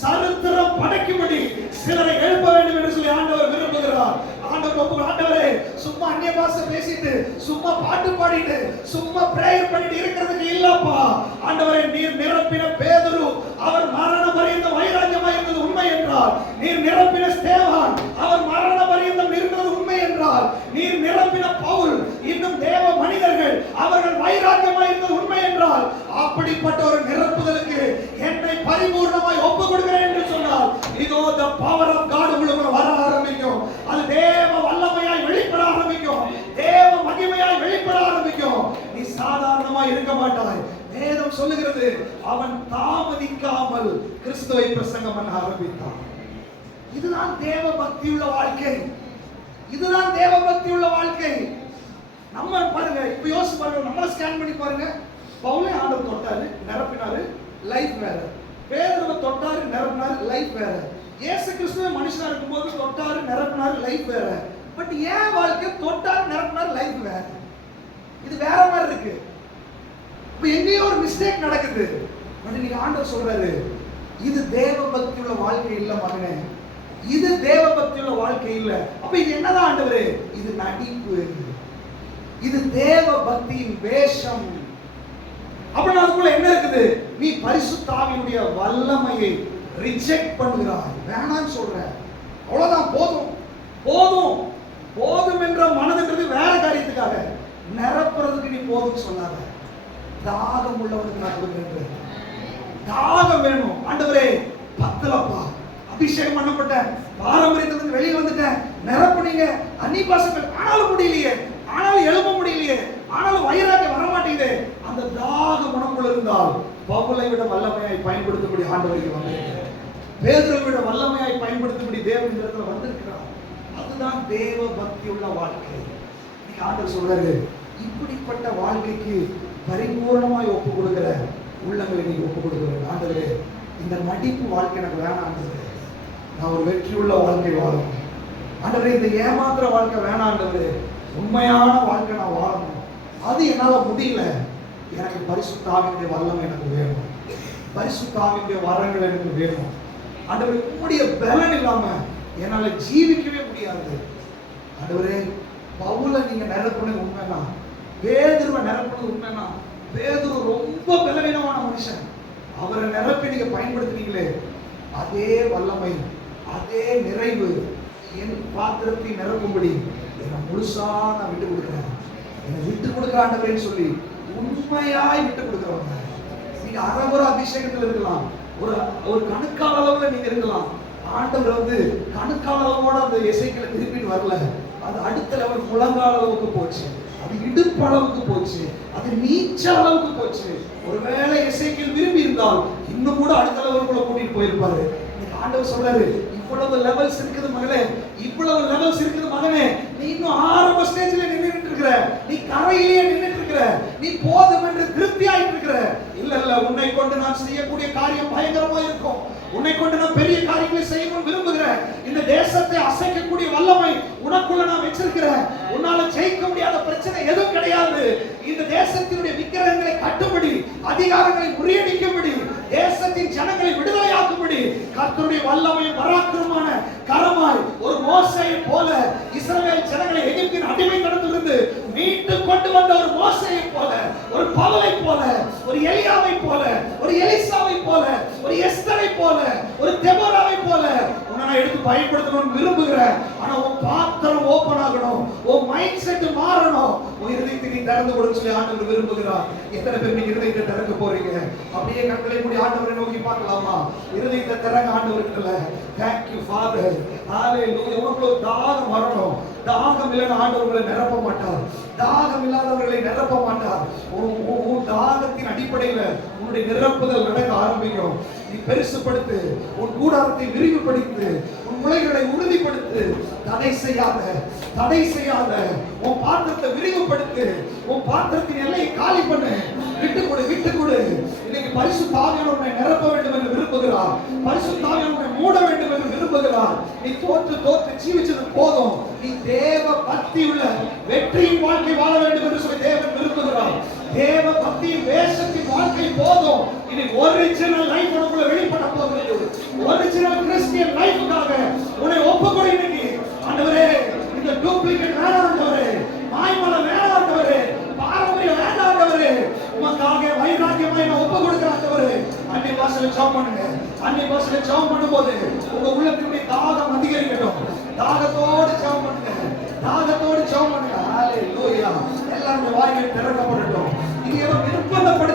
சரித்திரம் படைக்கும்படி சிலரை எழுப்ப வேண்டும் என்று சொல்லி ஆண்டவர் விரும்புகிறார். ஆண்டவரே, சும்மா அந்நிய பாஷை பேசிட்டு, சும்மா பாட்டு பாடிட்டு, சும்மா பிரேயர் பண்ணிட்டு இருக்கிறதுக்கு இல்லப்பா. ஆண்டவரே, நீர் நிரப்பின பேதுரு அவர் மரண பரியந்தம் வைராக்கியமாய் இருந்தது உண்மை என்றால், நீர் நிரப்பின ஸ்தேவான் அவர் மரண பரியந்தம் இருந்தது உண்மை என்றால், நீர் நிரப்பின பவுல் இன்னும் தேவ மனிதர்கள் அவர்கள் வைராக்கியமாய் இருந்தது உண்மை என்றால், அப்படிப்பட்ட ஒரு நிரப்புதலுக்கு என்னை பரிபூர்ணமாய் ஒப்பு கொடுக்கிறேன் என்று சொன்னால், இதோ the power of God உங்களுக்குள்ள வர ஆரம்பிக்கும். அது தேவ வல்லமையாய் வெளிப்பட ஆரம்பிக்கும், தேவ மகிமையாய் வெளிப்பட ஆரம்பிக்கும். நீ சாதாரணமாய் இருக்க மாட்டாய். வேதம் சொல்லுகிறது, அவன் தாமதிக்காமல் கிறிஸ்துவை பிரசங்கம் பண்ண ஆரம்பித்தான். இதுதான் தேவ பக்தியுள்ள வாழ்க்கை. இதுதான் தேவ பக்தியுள்ள வாழ்க்கை. நம்ம பாருங்க, இப்ப யோசிச்சு பாருங்க, நம்ம ஸ்கேன் பண்ணி பாருங்க. பவுலை ஆண்டவர் தொட்டாரு, நிரப்பினாரு, லைஃப் வேற. பேதுருவை தொட்டாரு, நிரப்பினாரு, லைஃப் வேற. இயேசு கிறிஸ்துவே மனுஷனா இருக்கும்போது தொட்டாரு, நிரப்பினாரு, லைஃப் வேற. பட் ஏன் வாழ்க்கை தொட்டாரு, நிரப்பினாரு, லைஃப் வேற? இது வேற மாதிரி இருக்கு. இப்ப எங்கேயோ ஒரு மிஸ்டேக் நடக்குது. பட் நீங்க ஆண்டவர் சொல்றாரு, இது தேவ பக்தியுள்ள வாழ்க்கை இல்ல மகனே, இது தேவ பக்தியுள்ள வாழ்க்கை இல்ல. அப்ப இது என்னதான் ஆண்டவரே? இது நடிப்பு, இது தேவ பக்தியின் வேஷம். அப்ப அதுக்குள்ள என்ன இருக்குது? நீ பரிசுத்த ஆவியுடைய வல்லமையை ரிஜெக்ட் பண்ணுகிறாய், வேணான்னு சொல்ற. அவ்வளவுதான், போதும் போதும் போதும் என்ற மனதுன்றது வேற காரியத்துக்காக. நிரப்புறதுக்கு நீ போதும் சொன்னாங்க. தாகம் உள்ளவனுக்கு நான் கொடுக்கிறேன். தாகம் வேணும். ஆண்டவரே பத்தலப்பா, அபிஷேகம் பண்ணப்பட்ட பாரம்பரியத்திலிருந்து வெளியே வந்துட்டேன், நிரப்புனீங்க, அந்நிய பாஷைகள் ஆனாலும் முடியலையே, ஆனாலும் எழுப்ப முடியலையே, ஆனாலும் வைராக்கியம் வர மாட்டேங்குது. அந்த தாகம் மனக்குள்ள இருந்தால் பவுலை விட வல்லமையாய் பயன்படுத்தக்கூடிய ஆண்டவருக்கு வந்திருக்கிறார். பேதுருவை விட வல்லமையாய் பயன்படுத்தபடி தேவன் இந்த இடத்துல வந்திருக்கிறார். அதுதான் தேவ பக்தி உள்ள வாழ்க்கை. இன்னைக்கு ஆண்டவர் சொல்றாரு, இப்படிப்பட்ட வாழ்க்கைக்கு பரிபூர்ணமாய் ஒப்பு கொடுக்கிற உள்ளங்களை நீங்க ஒப்பு கொடுக்குற ஆண்டவரே, இந்த நடிப்பு வாழ்க்கை எனக்கு வேணாம் ஆண்டவரே, நான் ஒரு வெற்றியுள்ள வாழ்க்கை வாழணும் ஆண்டவரே, இந்த ஏமாத்துற வாழ்க்கை வேணாம் ஆண்டவரே, உண்மையான வாழ்க்கை நான் வாழணும். அது என்னால முடியல, எனக்கு பரிசுத்த ஆவியுடைய வல்லமை எனக்கு வேணும், பரிசுத்த ஆவியுடைய வரங்கள் எனக்கு வேணும் ஆண்டவரே. உம்முடைய பலன் இல்லாம என்னால ஜீவிக்கவே முடியாது ஆண்டவரே. பவுலை நீங்க நிரப்புனது உண்மைனா, பேதுருவை நிரப்புனது உண்மைனா, பேதுரு ரொம்ப பலவீனமான மனுஷன், அவரை நிரப்பி நீங்க பயன்படுத்தினீங்களே, அதே வல்லமை, அதே நிறைவு என் பாத்திரத்தை நிரப்பும்படி என்னை முழுசா நான் விட்டு கொடுக்குறேன், என்னை விட்டு கொடுக்குற ஆண்டவரேன்னு சொல்லி உண்மையாய் விட்டு கொடுக்குறவங்க. நீங்க அறகுற அபிஷேகத்தில் இருக்கலாம், ஒரு கணுக்கால அளவுல நீங்க இருக்கலாம். ஆண்டவர் வந்து கணுக்கால அளவோட அந்த இசைக்களை திருப்பிட்டு வரல, அது அடுத்த லெவல் முழங்கால அளவுக்கு போச்சு, அது இடுப்பு அளவுக்கு போச்சு, அது நீச்சல் அளவுக்கு போச்சு. ஒருவேளை இசைக்கில் விரும்பி இருந்தால் இன்னும் கூட அடுத்த லெவலுக்குள்ள கூட்டிட்டு போயிருப்பாரு. ஆண்டவர் சொல்றாரு, இவ்வளவு லெவல்ஸ் இருக்குது மகளே, இவ்வளவு லெவல்ஸ் இருக்குது மகனே, நீ இன்னும் ஆரம்ப ஸ்டேஜ்ல நின்னுட்டு இருக்கிற, நீ கரையிலேயே நின்னுட்டு இருக்கிற, நீ போதும் என்று திருப்தி ஆயிட்டு இருக்கிற. இல்ல இல்ல, உன்னை கொண்டு நான் செய்யக்கூடிய காரியம் பயங்கரமா இருக்கும், உன்னை கொண்டு நான் பெரிய காரியங்களை செய்யணும்னு விரும்புகிறேன். இந்த தேசத்தை அசைக்கக்கூடிய வல்லமை உனக்குள்ள நான் வச்சிருக்கிறேன். உன்னால ஜெயிக்க முடியாத பிரச்சனை எதுவும் கிடையாது. இந்த தேசத்தினுடைய விக்கிரகங்களை கட்டும்படி, அதிகாரங்களை முறியடிக்கும்படி, தேசத்தின் ஜனங்களை விடுதலையாக்கும்படி கர்த்தருடைய வல்லமையும் பராக்கிரமமான கரமாய் ஒரு மோசேயை போல இஸ்ரவேல் ஜனங்களை எகிப்தின் அடிமைத்தனத்திலிருந்து மீட்டு கொண்டு வந்த ஒரு மோசேயை போல, ஒரு பவுலை போல, ஒரு எலியாவை போல, ஒரு எலிசாவை போல, ஒரு எஸ்தரை போல, ஒரு தெபோராவை போல உன்னை நான் எடுத்து பயன்படுத்தணும்னு விரும்புகிறேன். ஆனா உன் பாத்திரம் ஓபன் ஆகணும், உன் மைண்ட் செட் மாறணும், உன் இருதயத்தை நீ திறந்து கொடுன்னு சொல்லி ஆண்டவர் விரும்புகிறார். எத்தனை பேர் நீங்க இருதயத்தை திறக்க போறீங்க? அப்படியே கண்களை மூடி ஆண்டவரை நோக்கி பார்க்கலாமா? இருதயத்தை திறங்க ஆண்டவருக்குள்ள. Thank you Father. Hallelujah. உனக்குள்ள தாகம் வரணும். தாகம் இல்லைன்னு ஆண்டவர் உங்களை நிரப்ப மாட்டார். தாகம் இல்லாதவர்களை நிரப்ப மாட்டார். உன் தாகத்தின் அடிப்படையில உன்னுடைய நிரப்புதல் நடக்க ஆரம்பிக்கும். நீ பெருசுபடுத்து, உன் கூடாரத்தை விரிவுபடுத்து, உன் முளைகளை உறுதிப்படுத்து, தடை செய்யாத உன் பாத்திரத்தை விரிவுபடுத்து, உன் பாத்திரத்தின் எல்லையை காலி பண்ணு, விட்டு கொடு. இன்னைக்கு பரிசுத்த ஆவியானவர் உன்னை நிரப்ப வேண்டும் என்று விரும்புகிறார், பரிசுத்த ஆவியானவர் உன்னை மூட வேண்டும் என்று விரும்புகிறார். நீ தோற்று ஜீவிச்சது போதும், நீ தேவ பக்தி உள்ள வெற்றியின் வாழ்க்கை வாழ வேண்டும் என்று சொல்லி தேவன் விரும்புகிறார். தேவ பக்தியின் வேஷத்தின் வாழ்க்கை போதும். இனி ஒரிஜினல் லைஃப் உனக்குள்ள வெளிப்பட போகிறது. ஒரிஜினல் கிறிஸ்டியன் லைஃப்காக உன்னை ஒப்புக்கொடு இன்னைக்கு. ஆண்டவரே, இந்த டூப்ளிகேட் வேண்டாம் ஆண்டவரே, மாய்மலை வேண்டாம் ஆண்டவரே, பாரம்பரியம் வேண்டாம் ஆண்டவரே, உமக்காக வைராக்கியமாய் நான் ஒப்பு கொடுக்கிறேன் ஆண்டவரே. அன்னை பாஷையில ஜெபம் பண்ணுங்க. அன்னை பாஷையில ஜெபம் பண்ணும்போது உங்க உள்ளத்தினுடைய தாகம் அதிகரிக்கட்டும். தாகத்தோடு ஜெபம் பண்ணுங்க. ஹalleluya. எல்லாரும் வாய்கள் திறக்கப்படட்டும். இது ஏதோ நிர்பந்தப்பட